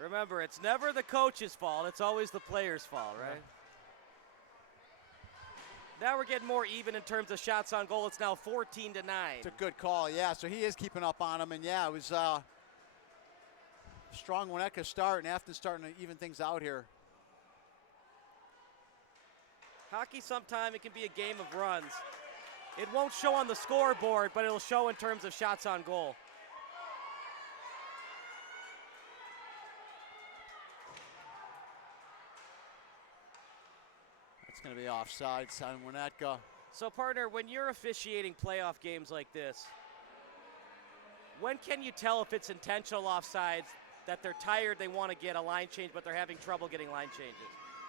Remember, it's never the coach's fault. It's always the player's fault, right? Now we're getting more even in terms of shots on goal. It's now 14-9. It's a good call, yeah. So he is keeping up on him, and yeah, it was strong Winnetka start, and Affton starting to even things out here. Hockey, sometime it can be a game of runs. It won't show on the scoreboard, but it'll show in terms of shots on goal. It's going to be offside on Winnetka. So, partner, when you're officiating playoff games like this, when can you tell if it's intentional offsides, that they're tired, they want to get a line change, but they're having trouble getting line changes?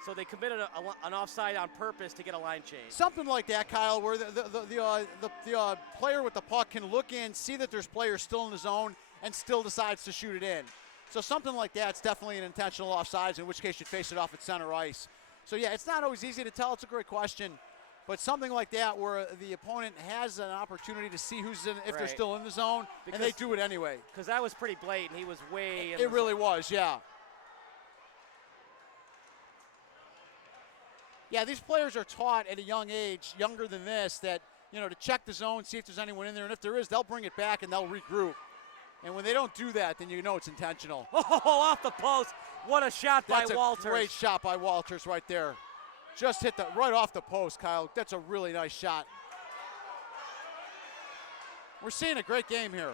So they committed an offside on purpose to get a line change. Something like that, Kyle, where the player with the puck can look in, see that there's players still in the zone, and still decides to shoot it in. So something like that's definitely an intentional offsides, in which case you'd face it off at center ice. So yeah, it's not always easy to tell. It's a great question. But something like that where the opponent has an opportunity to see who's in, if they're still in the zone, and they do it anyway. Because that was pretty blatant. He was way in It really was, yeah. Yeah, these players are taught at a young age, younger than this, that, you know, to check the zone, see if there's anyone in there, and if there is, they'll bring it back and they'll regroup. And when they don't do that, then you know it's intentional. Oh, off the post. What a shot by Walters. That's a great shot by Walters right there. Just hit right off the post, Kyle. That's a really nice shot. We're seeing a great game here.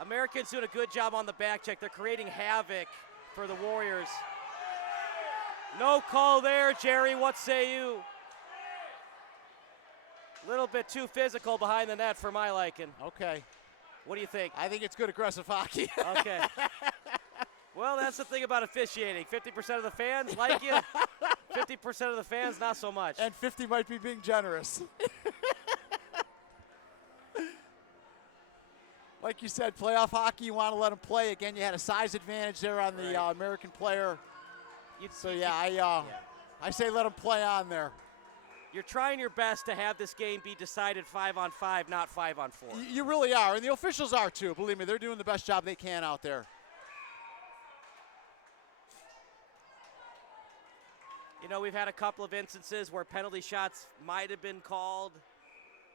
Americans doing a good job on the back check. They're creating havoc for the Warriors. No call there, Jerry. What say you? A little bit too physical behind the net for my liking. Okay. What do you think? I think it's good aggressive hockey. Okay. Well, that's the thing about officiating. 50% of the fans like you. 50% of the fans, not so much. And 50 might be being generous. Like you said, playoff hockey, you want to let them play. Again, you had a size advantage there on the American player. I say let them play on there. You're trying your best to have this game be decided 5-on-5, not 5-on-4. You really are, and the officials are too. Believe me, they're doing the best job they can out there. You know, we've had a couple of instances where penalty shots might have been called.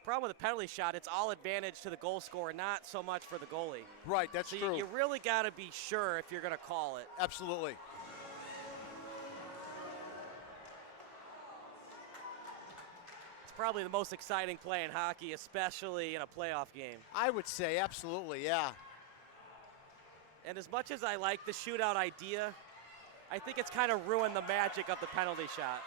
Problem with a penalty shot, it's all advantage to the goal scorer, not so much for the goalie. Right, that's true. So you really got to be sure if you're going to call it. Absolutely. It's probably the most exciting play in hockey, especially in a playoff game. I would say, absolutely, yeah. And as much as I like the shootout idea, I think it's kind of ruined the magic of the penalty shot.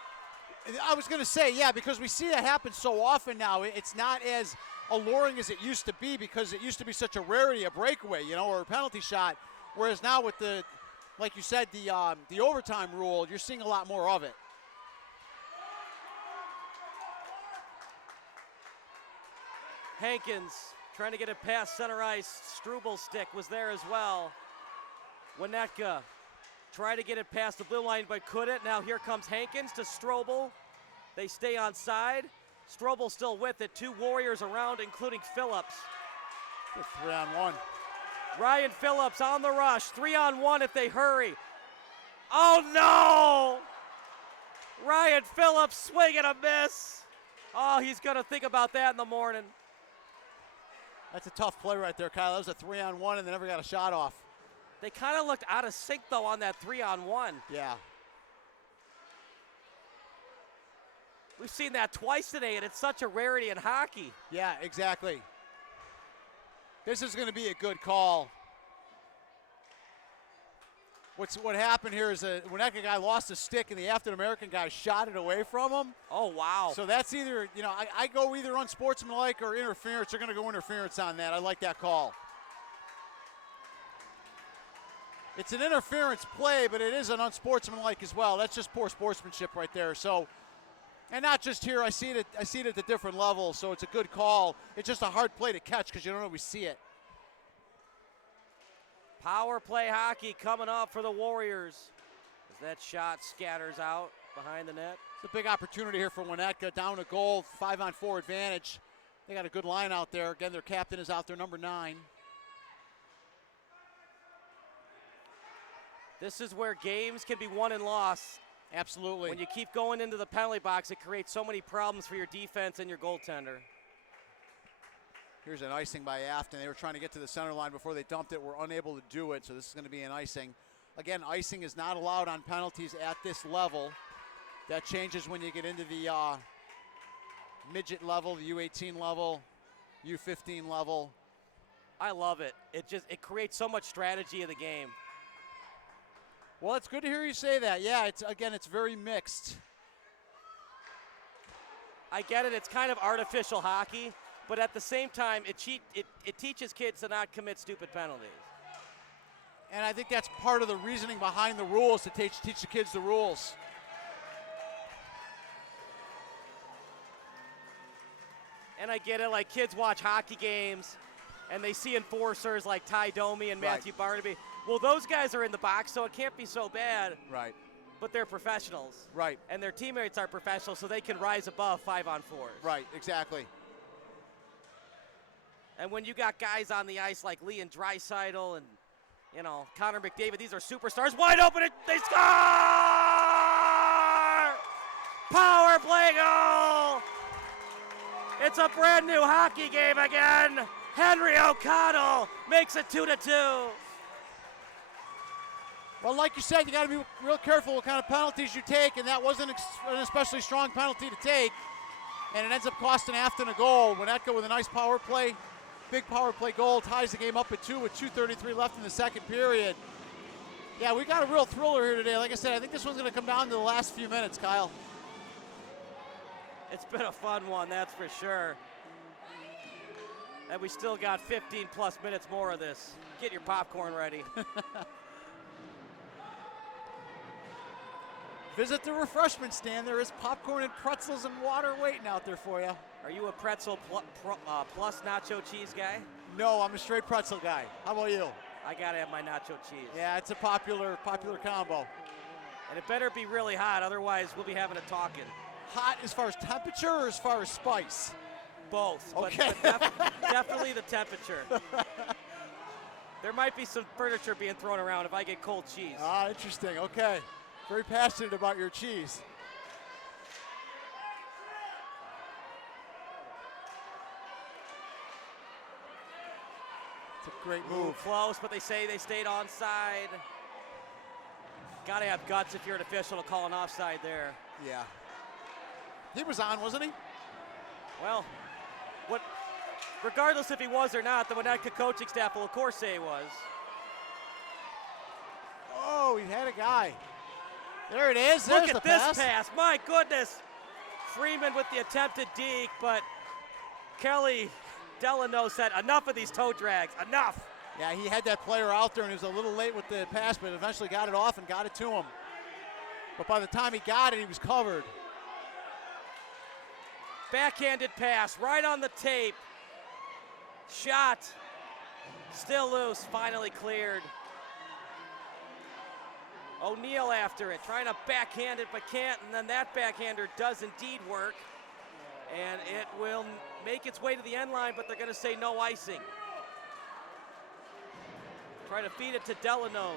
I was going to say, yeah, because we see that happen so often now. It's not as alluring as it used to be because it used to be such a rarity, a breakaway, you know, or a penalty shot. Whereas now with the, like you said, the overtime rule, you're seeing a lot more of it. Hankins trying to get it past center ice. Struble stick was there as well. Winnetka tried to get it past the blue line, but couldn't. Now here comes Hankins to Strobel. They stay on side. Strobel still with it. Two Warriors around, including Phillips. Good 3-on-1. Ryan Phillips on the rush. 3-on-1 if they hurry. Oh no! Ryan Phillips swing and a miss. Oh, he's going to think about that in the morning. That's a tough play right there, Kyle. That was a 3-on-1 and they never got a shot off. They kind of looked out of sync, though, on that 3-on-1. Yeah. We've seen that twice today, and it's such a rarity in hockey. Yeah, exactly. This is going to be a good call. What happened here is a Winnetka guy lost a stick, and the Affton American guy shot it away from him. Oh, wow. So that's either, I go either unsportsmanlike or interference. They're going to go interference on that. I like that call. It's an interference play, but it is an unsportsmanlike as well. That's just poor sportsmanship right there. So, and not just here. I see it at the different levels. So it's a good call. It's just a hard play to catch because you don't always see it. Power play hockey coming up for the Warriors as that shot scatters out behind the net. It's a big opportunity here for Winnetka. Down a goal, 5-on-4 advantage. They got a good line out there. Again, their captain is out there, number 9. This is where games can be won and lost. Absolutely. When you keep going into the penalty box, it creates so many problems for your defense and your goaltender. Here's an icing by Affton. They were trying to get to the center line before they dumped it. Were unable to do it, so this is going to be an icing. Again, icing is not allowed on penalties at this level. That changes when you get into the midget level, the U18 level, U15 level. I love it. It creates so much strategy in the game. Well, it's good to hear you say that. Yeah, it's very mixed. I get it. It's kind of artificial hockey, but at the same time, it teaches kids to not commit stupid penalties. And I think that's part of the reasoning behind the rules, to teach the kids the rules. And I get it, like kids watch hockey games and they see enforcers like Ty Domi and Matthew Barnaby. Well, those guys are in the box, so it can't be so bad. Right. But they're professionals. Right. And their teammates are professionals, so they can rise above 5-on-4s. Right, exactly. And when you got guys on the ice like Leon Draisaitl and, Connor McDavid, these are superstars. Wide open, they score! Power play goal! It's a brand new hockey game again. Henry O'Connell makes it 2-2. Well, like you said, you got to be real careful what kind of penalties you take, and that wasn't an especially strong penalty to take, and it ends up costing Affton a goal. Winnetka with a nice power play, big power play goal, ties the game up at 2 with 2:33 left in the second period. Yeah, we got a real thriller here today. Like I said, I think this one's going to come down to the last few minutes, Kyle. It's been a fun one, that's for sure. And we still got 15-plus minutes more of this. Get your popcorn ready. Visit the refreshment stand. There is popcorn and pretzels and water waiting out there for you. Are you a pretzel plus nacho cheese guy? No, I'm a straight pretzel guy. How about you? I gotta have my nacho cheese. Yeah, it's a popular combo. And it better be really hot, otherwise we'll be having a talking. Hot as far as temperature or as far as spice? Both. Okay. But definitely the temperature. There might be some furniture being thrown around if I get cold cheese. Ah, interesting. Okay. Very passionate about your cheese. It's a great move. Close, but they say they stayed onside. Got to have guts if you're an official to call an offside there. Yeah. He was on, wasn't he? Well, regardless if he was or not, the Winnetka coaching staff will of course say he was. Oh, he had a guy. There it is. There's Look at the this pass. My goodness. Freeman with the attempted deke, but Kelly Delano said, enough of these toe drags, enough. Yeah, he had that player out there and he was a little late with the pass, but eventually got it off and got it to him. But by the time he got it, he was covered. Backhanded pass, right on the tape. Shot, still loose, finally cleared. O'Neal after it, trying to backhand it, but can't, and then that backhander does indeed work. And it will make its way to the end line, but they're gonna say no icing. Try to feed it to Delano's.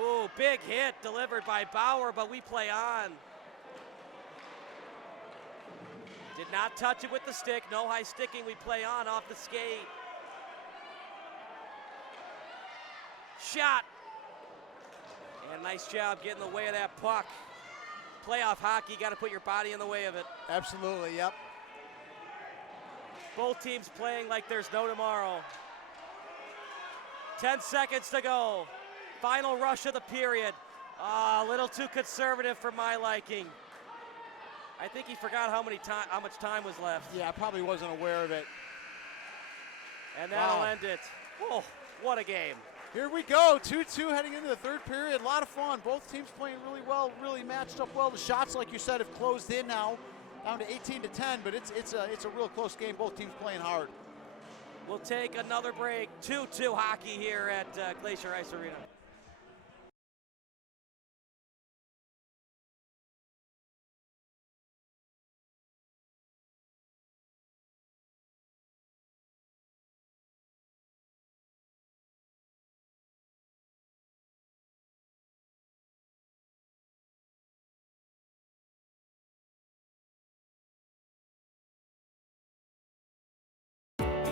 Ooh, big hit delivered by Bauer, but we play on. Did not touch it with the stick. No high sticking. We play on off the skate. Shot. And nice job getting in the way of that puck. Playoff hockey, you got to put your body in the way of it. Absolutely, yep. Both teams playing like there's no tomorrow. 10 seconds to go. Final rush of the period. A little too conservative for my liking. I think he forgot how much time was left. Yeah, I probably wasn't aware of it. And that'll end it. Oh, what a game. Here we go, 2-2 heading into the third period. A lot of fun. Both teams playing really well, really matched up well. The shots, like you said, have closed in now, down to 18-10, but it's a real close game. Both teams playing hard. We'll take another break. 2-2 hockey here at Glacier Ice Arena.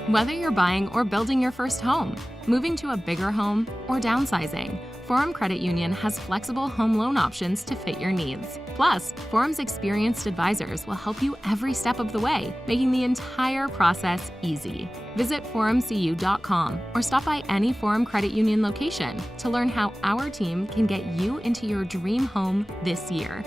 Whether you're buying or building your first home, moving to a bigger home, or downsizing, Forum Credit Union has flexible home loan options to fit your needs. Plus, Forum's experienced advisors will help you every step of the way, making the entire process easy. Visit forumcu.com or stop by any Forum Credit Union location to learn how our team can get you into your dream home this year.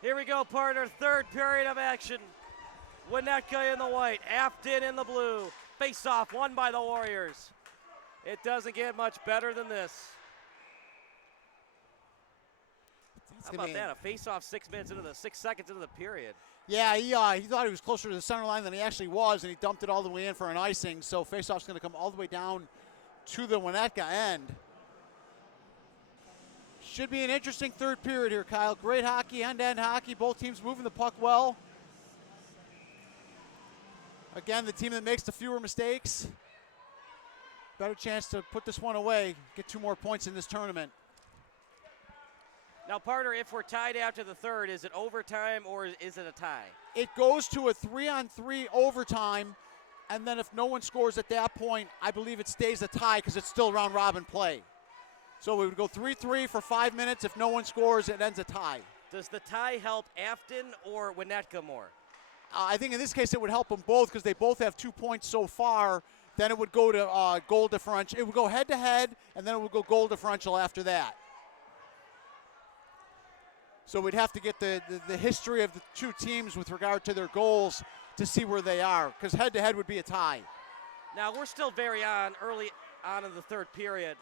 Here we go, partner. Third period of action. Winnetka in the white, Affton in the blue. Face-off won by the Warriors. It doesn't get much better than this. How about that? A face-off 6 minutes into the 6 seconds into the period. Yeah, he thought he was closer to the center line than he actually was, and he dumped it all the way in for an icing. So face-off's going to come all the way down to the Winnetka end. Should be an interesting third period here, Kyle. Great hockey, end-to-end hockey. Both teams moving the puck well. Again, the team that makes the fewer mistakes, better chance to put this one away, get 2 more points in this tournament. Now, partner, if we're tied after the third, is it overtime or is it a tie? It goes to a 3-on-3 overtime, and then if no one scores at that point, I believe it stays a tie because it's still round-robin play. So we would go 3-3 for 5 minutes. If no one scores, it ends a tie. Does the tie help Affton or Winnetka more? I think in this case it would help them both because they both have 2 points so far. Then it would go to goal differential. It would go head-to-head, and then it would go goal differential after that. So we'd have to get the history of the 2 teams with regard to their goals to see where they are, because head-to-head would be a tie. Now, we're still very early on in the third period.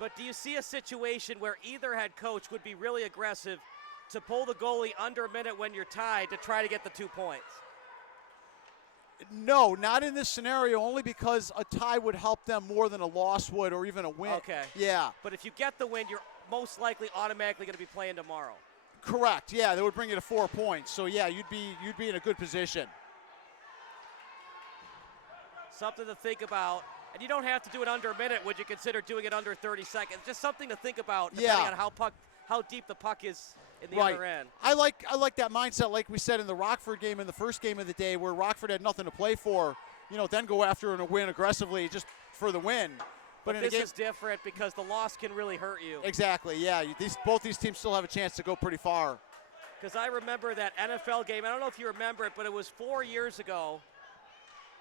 But do you see a situation where either head coach would be really aggressive to pull the goalie under a minute when you're tied to try to get the 2 points? No, not in this scenario, only because a tie would help them more than a loss would or even a win. Okay. Yeah. But if you get the win, you're most likely automatically going to be playing tomorrow. Correct. Yeah, that would bring you to 4 points. So yeah, you'd be in a good position. Something to think about. And you don't have to do it under a minute. Would you consider doing it under 30 seconds? Just something to think about depending on how deep the puck is in the other end. I like that mindset, like we said in the Rockford game in the first game of the day, where Rockford had nothing to play for. Then go after and win aggressively just for the win. But this is different because the loss can really hurt you. Exactly. Yeah. Both these teams still have a chance to go pretty far. Because I remember that NFL game. I don't know if you remember it, but it was 4 years ago,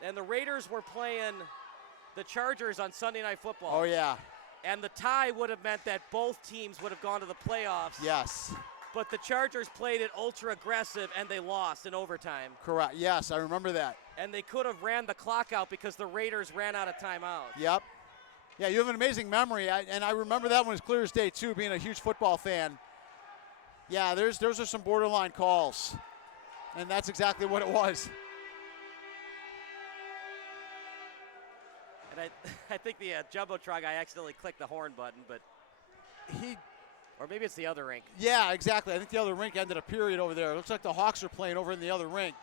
and the Raiders were playing the Chargers on Sunday Night Football. Oh, yeah. And the tie would have meant that both teams would have gone to the playoffs. Yes. But the Chargers played it ultra aggressive, and they lost in overtime. Correct. Yes, I remember that. And they could have ran the clock out because the Raiders ran out of timeouts. Yep. Yeah, you have an amazing memory, and I remember that one as clear as day, too, being a huge football fan. Yeah, those are some borderline calls, and that's exactly what it was. And I think the Jumbotron guy accidentally clicked the horn button, but or maybe it's the other rink. Yeah, exactly. I think the other rink ended a period over there. It looks like the Hawks are playing over in the other rink.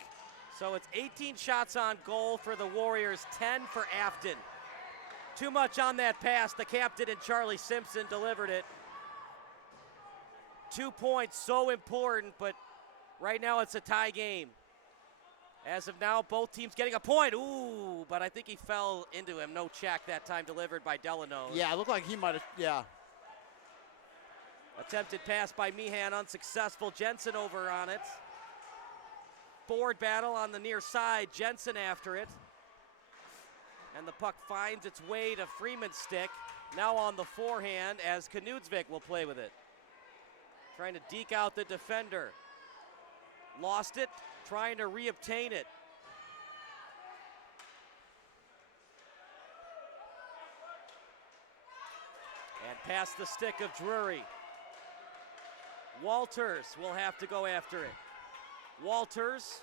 So it's 18 shots on goal for the Warriors, 10 for Affton. Too much on that pass. The captain and Charlie Simpson delivered it. 2 points, so important, but right now it's a tie game. As of now, both teams getting a point. Ooh, but I think he fell into him. No check that time delivered by Delano. Yeah, it looked like he might have, yeah. Attempted pass by Meehan, unsuccessful. Jensen over on it. Board battle on the near side. Jensen after it. And the puck finds its way to Freeman's stick. Now on the forehand as Knudsvik will play with it. Trying to deke out the defender. Lost it, trying to reobtain it. And past the stick of Drury. Walters will have to go after it. Walters,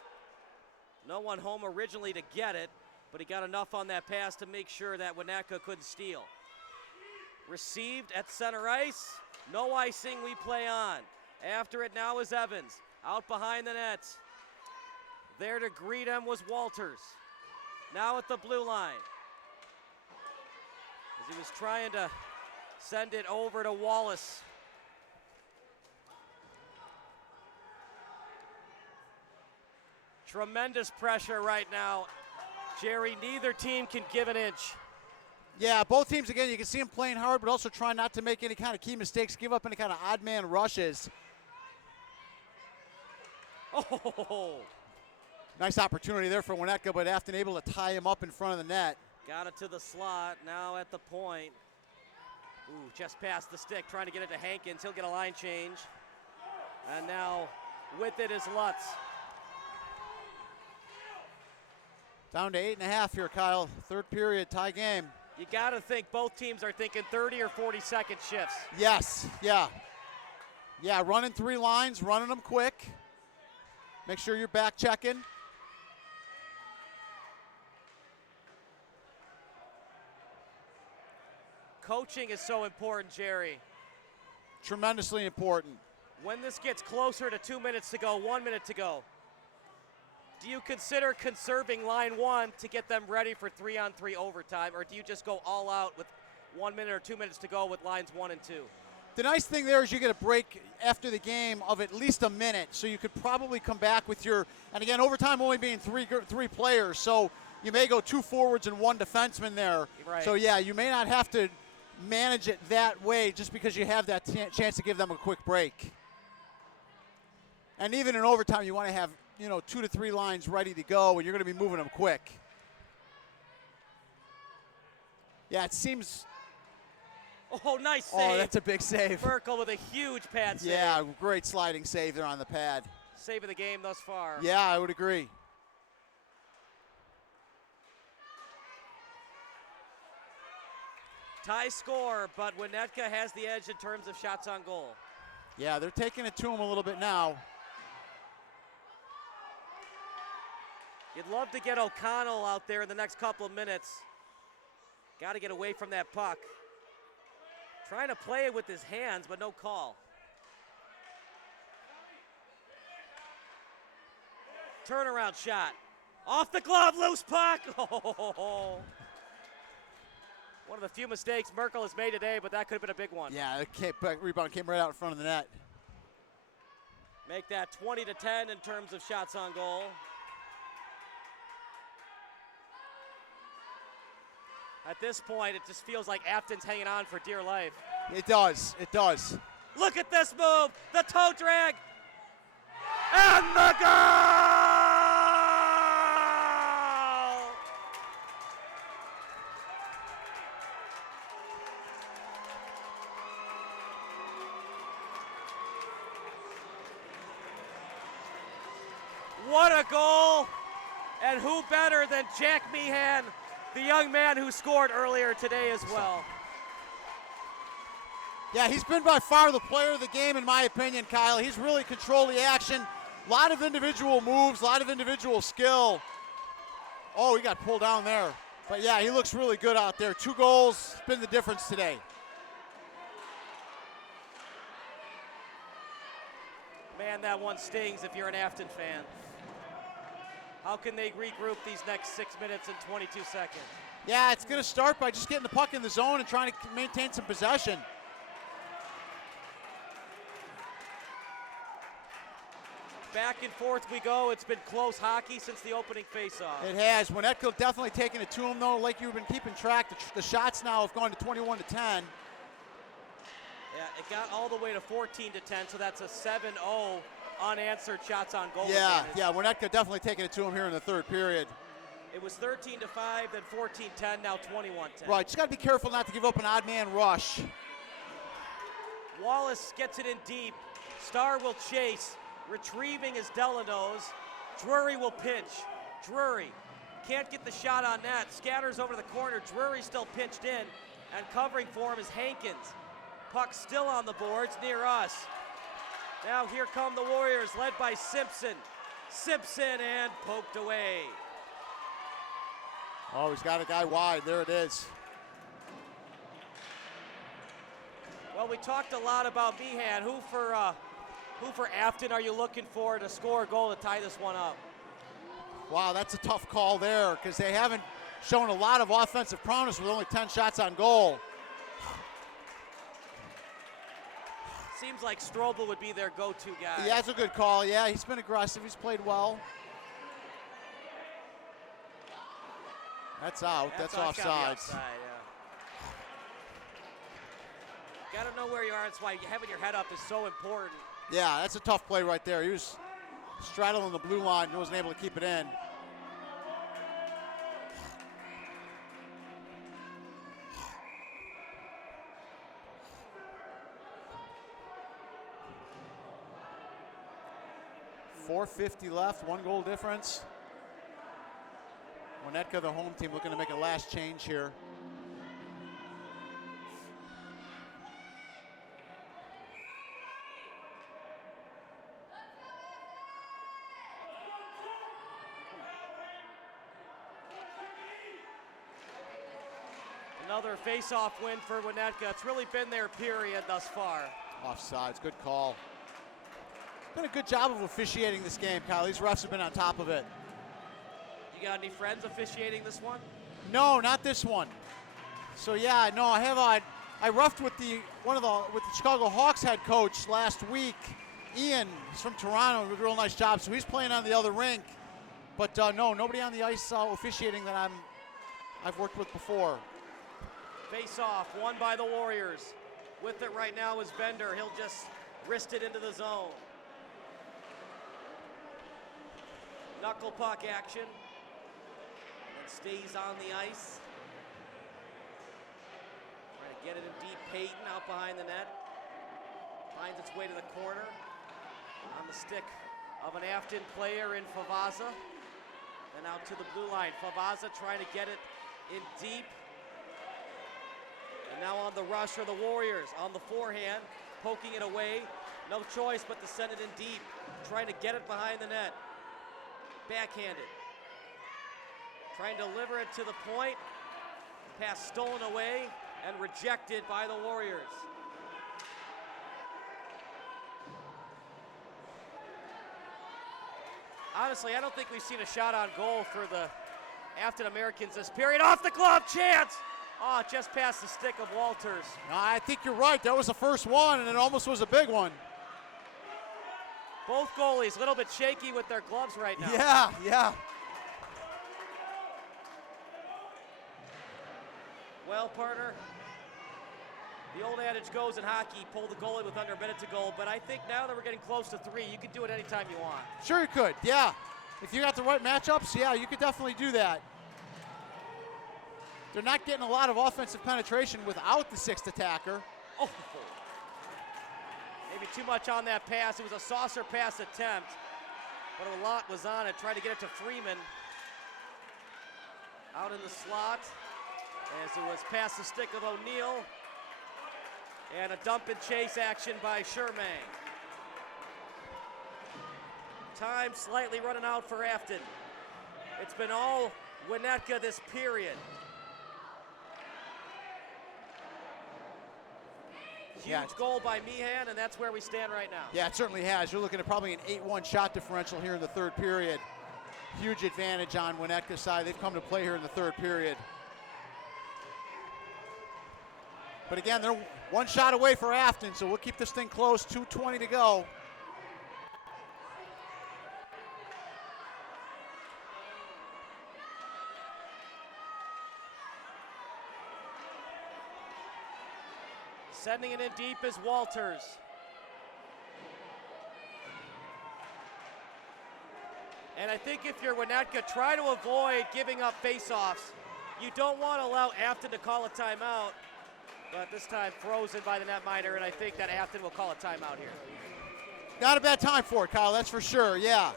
no one home originally to get it, but he got enough on that pass to make sure that Winnetka couldn't steal. Received at center ice, no icing, we play on. After it now is Evans, out behind the net. There to greet him was Walters. Now at the blue line. As he was trying to send it over to Wallace. Tremendous pressure right now. Jerry, neither team can give an inch. Yeah, both teams, again, you can see them playing hard, but also trying not to make any kind of key mistakes, give up any kind of odd man rushes. Oh! Nice opportunity there for Winnetka, but Affton able to tie him up in front of the net. Got it to the slot, now at the point. Ooh, just past the stick, trying to get it to Hankins. He'll get a line change. And now with it is Lutz. Down to 8.5 here, Kyle. Third period, tie game. You got to think both teams are thinking 30 or 40-second shifts. Yes, yeah. Yeah, running 3 lines, running them quick. Make sure you're back checking. Coaching is so important, Jerry. Tremendously important. When this gets closer to 2 minutes to go, 1 minute to go, do you consider conserving line 1 to get them ready for 3-on-3 overtime, or do you just go all out with 1 minute or 2 minutes to go with lines 1 and 2? The nice thing there is you get a break after the game of at least a minute, so you could probably come back with your, and again, overtime only being three players, so you may go 2 forwards and 1 defenseman there. Right. So yeah, you may not have to manage it that way just because you have that chance to give them a quick break. And even in overtime, you want to have 2 to 3 lines ready to go, and you're going to be moving them quick. Yeah, it seems. Oh, nice save. Oh, that's a big save. Merkel with a huge pad save. Yeah, great sliding save there on the pad. Save of the game thus far. Yeah, I would agree. Tie score, but Winnetka has the edge in terms of shots on goal. Yeah, they're taking it to him a little bit now. You'd love to get O'Connell out there in the next couple of minutes. Got to get away from that puck. Trying to play it with his hands, but no call. Turnaround shot. Off the glove, loose puck. Oh. One of the few mistakes Merkel has made today, but that could have been a big one. Yeah, the rebound came right out in front of the net. Make that 20 to 10 in terms of shots on goal. At this point, it just feels like Affton's hanging on for dear life. It does. It does. Look at this move. The toe drag. And the goal! What a goal! And who better than Jack Meehan, the young man who scored earlier today as well. Yeah, he's been by far the player of the game, in my opinion, Kyle. He's really controlled the action. A lot of individual moves, a lot of individual skill. Oh, he got pulled down there. But yeah, he looks really good out there. 2 goals, been the difference today. Man, that one stings if you're an Affton fan. How can they regroup these next 6 minutes and 22 seconds? Yeah, it's going to start by just getting the puck in the zone and trying to maintain some possession. Back and forth we go. It's been close hockey since the opening faceoff. It has. Winnetka definitely taking it to him, though. Like you've been keeping track, the shots now have gone to 21 to 10. Yeah, it got all the way to 14 to 10, so that's a 7-0 unanswered shots on goal. Yeah, advantage. yeah, Winnetka definitely taking it to him here in the third period. It was 13 to 5, then 14-10, now 21-10. Right, just got to be careful not to give up an odd man rush. Wallace gets it in deep. Starr will chase. Retrieving is Delano's. Drury will pinch. Drury can't get the shot on net. Scatters over the corner. Drury still pinched in. And covering for him is Hankins. Puck still on the boards near us. Now here come the Warriors, led by Simpson. Simpson and poked away. Oh, he's got a guy wide. There it is. Well, we talked a lot about Meehan. Who for Affton are you looking for to score a goal to tie this one up? Wow, that's a tough call there because they haven't shown a lot of offensive promise with only 10 shots on goal. Seems like Strobel would be their go-to guy. Yeah, that's a good call. Yeah, he's been aggressive. He's played well. That's out. That's offsides. Got to know where you are. That's why having your head up is so important. Yeah, that's a tough play right there. He was straddling the blue line and wasn't able to keep it in. .450 left, 1 goal difference. Winnetka, the home team, looking to make a last change here. Another face-off win for Winnetka. It's really been their period thus far. Offsides, good call. Been a good job of officiating this game, Kyle. These refs have been on top of it. You got any friends officiating this one? No, not this one. So yeah, no, I have. I roughed with the Chicago Hawks head coach last week. Ian, he's from Toronto, did a real nice job. So he's playing on the other rink. But no, nobody on the ice officiating that I've worked with before. Face-off, won by the Warriors. With it right now is Bender. He'll just wrist it into the zone. Knuckle puck action. And stays on the ice. Trying to get it in deep. Payton out behind the net. Finds its way to the corner. On the stick of an Affton player in Favaza. Then out to the blue line. Favaza trying to get it in deep. And now on the rush are the Warriors. On the forehand, poking it away. No choice but to send it in deep. Trying to get it behind the net. Backhanded. Trying to deliver it to the point. Pass stolen away and rejected by the Warriors. Honestly, I don't think we've seen a shot on goal for the Affton Americans this period. Off the glove, chance! Oh, just past the stick of Walters. I think you're right. That was the first one, and it almost was a big one. Both goalies a little bit shaky with their gloves right now. Yeah. Well, partner, the old adage goes in hockey, pull the goalie with under a minute to go, but I think now that we're getting close to 3, you can do it anytime you want. Sure you could, yeah. If you got the right matchups, yeah, you could definitely do that. They're not getting a lot of offensive penetration without the 6th attacker. Oh, maybe too much on that pass. It was a saucer pass attempt, but a lot was on it. Tried to get it to Freeman. Out in the slot as it was past the stick of O'Neill. And a dump and chase action by Sherman. Time slightly running out for Affton. It's been all Winnetka this period. Huge Yeah. goal by Meehan, and that's where we stand right now. Yeah, it certainly has. You're looking at probably an 8-1 shot differential here in the third period. Huge advantage on Winnetka's side. They've come to play here in the third period. But again, they're one shot away for Affton, so we'll keep this thing close. 2:20 to go. Sending it in deep is Walters. And I think if you're Winnetka, try to avoid giving up face-offs. You don't want to allow Affton to call a timeout, but this time frozen by the netminder, and I think that Affton will call a timeout here. Not a bad time for it, Kyle, that's for sure, yeah.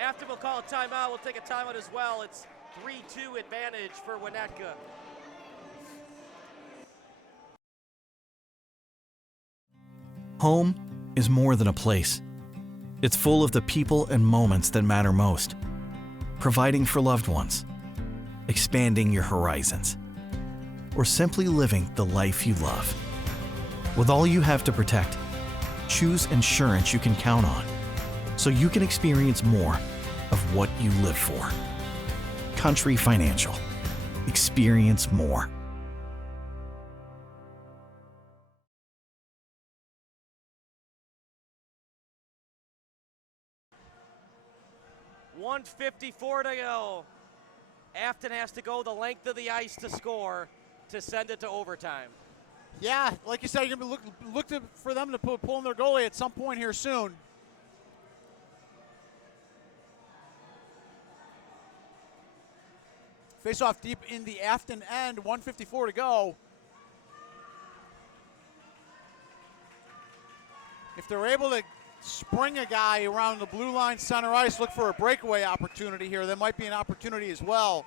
Affton will call a timeout. We'll take a timeout as well. It's 3-2 advantage for Winnetka. Home is more than a place. It's full of the people and moments that matter most. Providing for loved ones, expanding your horizons, or simply living the life you love. With all you have to protect, choose insurance you can count on, so you can experience more of what you live for. Country Financial. Experience more. .154 to go. Affton has to go the length of the ice to score to send it to overtime. Yeah, like you said, you're going to look for them to pull in their goalie at some point here soon. Face off deep in the Affton end, 1:54 to go. If they're able to spring a guy around the blue line center ice, look for a breakaway opportunity here. There might be an opportunity as well.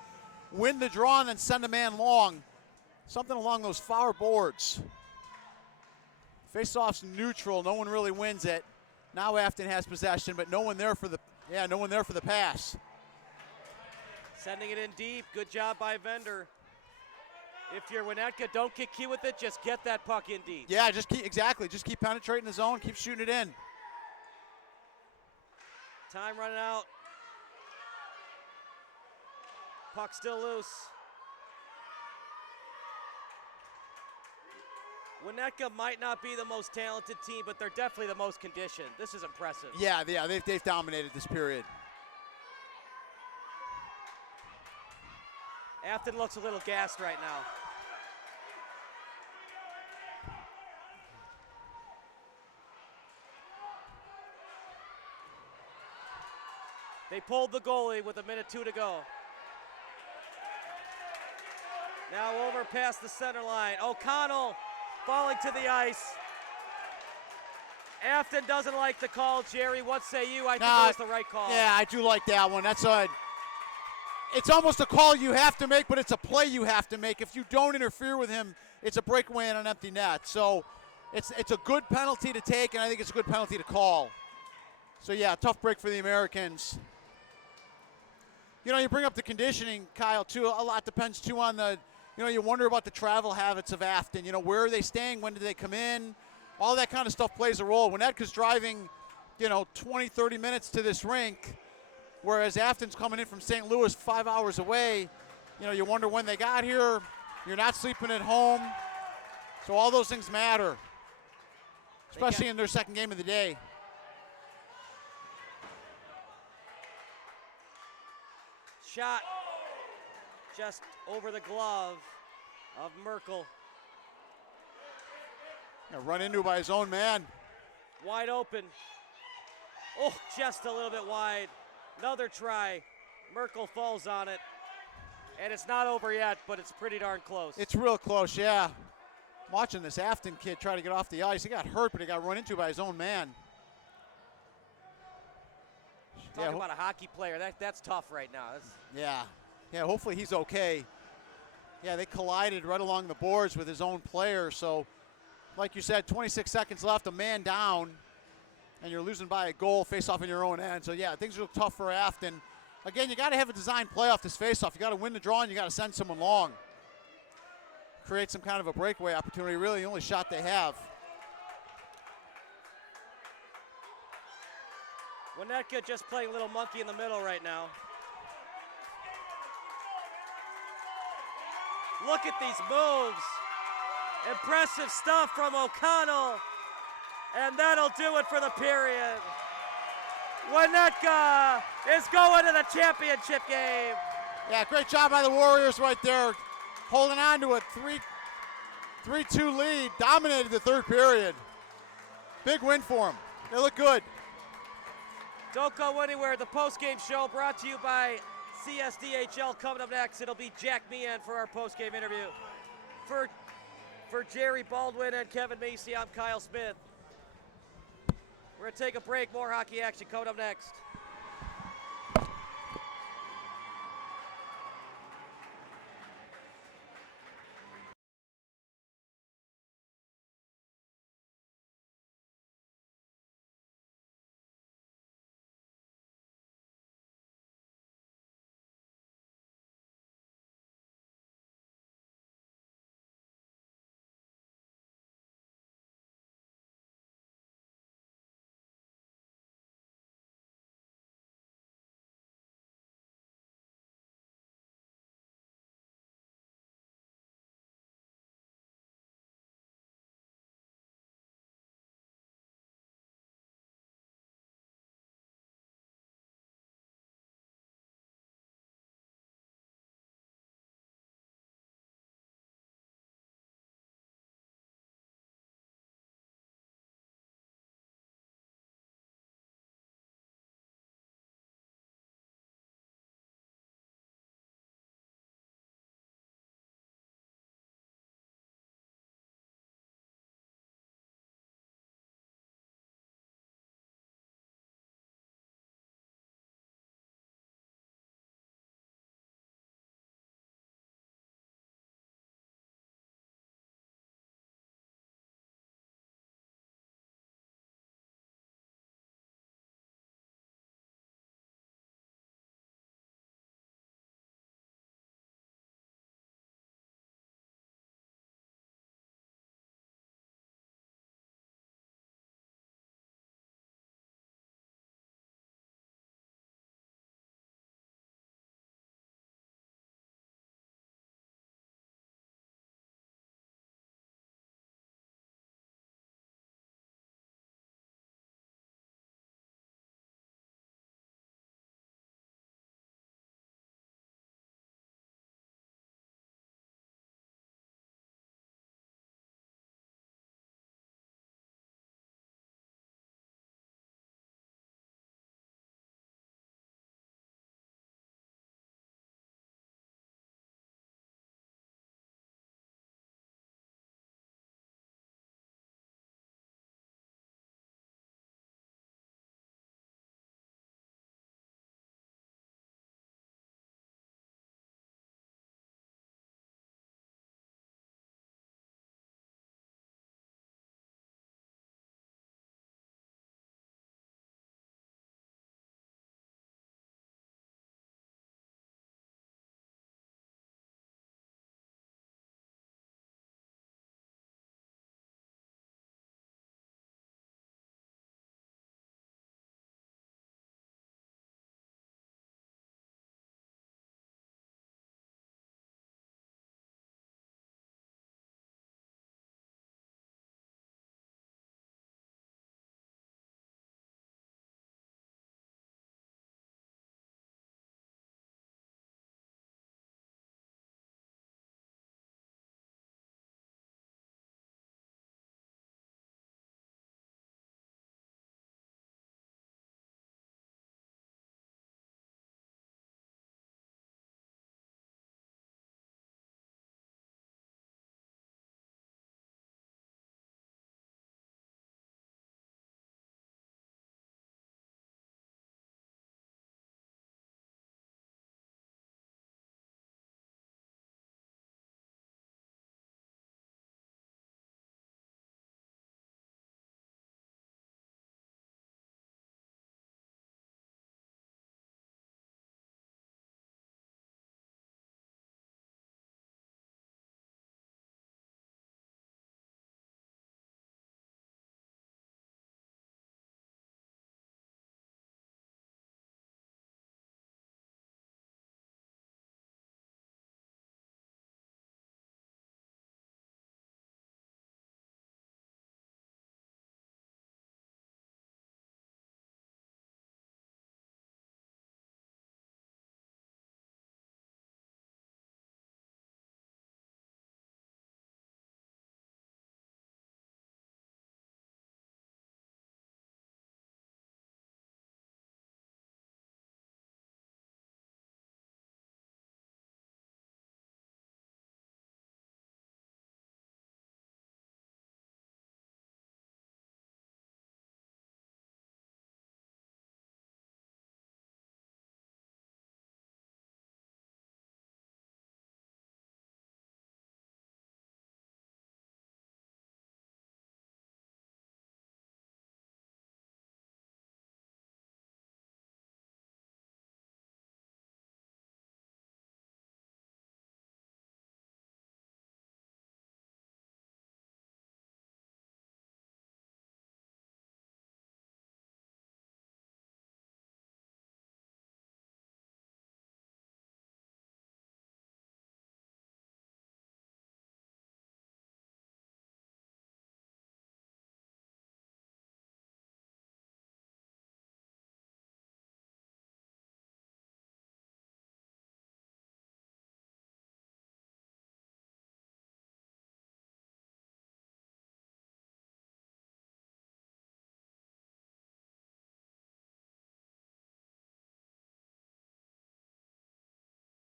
Win the draw and then send a man long. Something along those far boards. Face-off's neutral. No one really wins it. Now Affton has possession, but no one there for the pass. Sending it in deep. Good job by Vendor. If you're Winnetka, don't get cute with it. Just get that puck in deep. Yeah, just keep penetrating the zone. Keep shooting it in. Time running out. Puck still loose. Winnetka might not be the most talented team, but they're definitely the most conditioned. This is impressive. Yeah, they've dominated this period. Affton looks a little gassed right now. They pulled the goalie with 1:02 to go. Now over past the center line. O'Connell falling to the ice. Affton doesn't like the call. Jerry, what say you? I think that was the right call. Yeah, I do like that one. It's almost a call you have to make, but it's a play you have to make. If you don't interfere with him, it's a breakaway and an empty net. So it's a good penalty to take, and I think it's a good penalty to call. So yeah, tough break for the Americans. You know, you bring up the conditioning, Kyle, too. A lot depends, too, on you wonder about the travel habits of Affton. You know, where are they staying? When do they come in? All that kind of stuff plays a role. Winnetka's driving, 20, 30 minutes to this rink, whereas Affton's coming in from St. Louis 5 hours away. You wonder when they got here. You're not sleeping at home. So all those things matter, especially in their second game of the day. Shot just over the glove of Merkel. Run into by his own man. Wide open. Oh, just a little bit wide. Another try. Merkel falls on it. And it's not over yet, but it's pretty darn close. It's real close, yeah. I'm watching this Affton kid try to get off the ice. He got hurt, but he got run into by his own man. Talk about a hockey player. That's tough right now. Yeah, hopefully he's okay. Yeah, they collided right along the boards with his own player. So, like you said, 26 seconds left, a man down, and you're losing by a goal, face off in your own end. So, yeah, things are tough for Affton. Again, you got to have a design play off this faceoff. You got to win the draw and you got to send someone long. Create some kind of a breakaway opportunity. Really the only shot they have. Winnetka just playing a little monkey in the middle right now. Look at these moves. Impressive stuff from O'Connell. And that'll do it for the period. Winnetka is going to the championship game. Yeah, great job by the Warriors right there. Holding on to a 3-2 lead. Dominated the third period. Big win for them. They look good. Don't go anywhere. The post-game show brought to you by CSDHL. Coming up next, it'll be Jack Meehan for our post-game interview. For Jerry Baldwin and Kevin Macy, I'm Kyle Smith. We're going to take a break. More hockey action coming up next.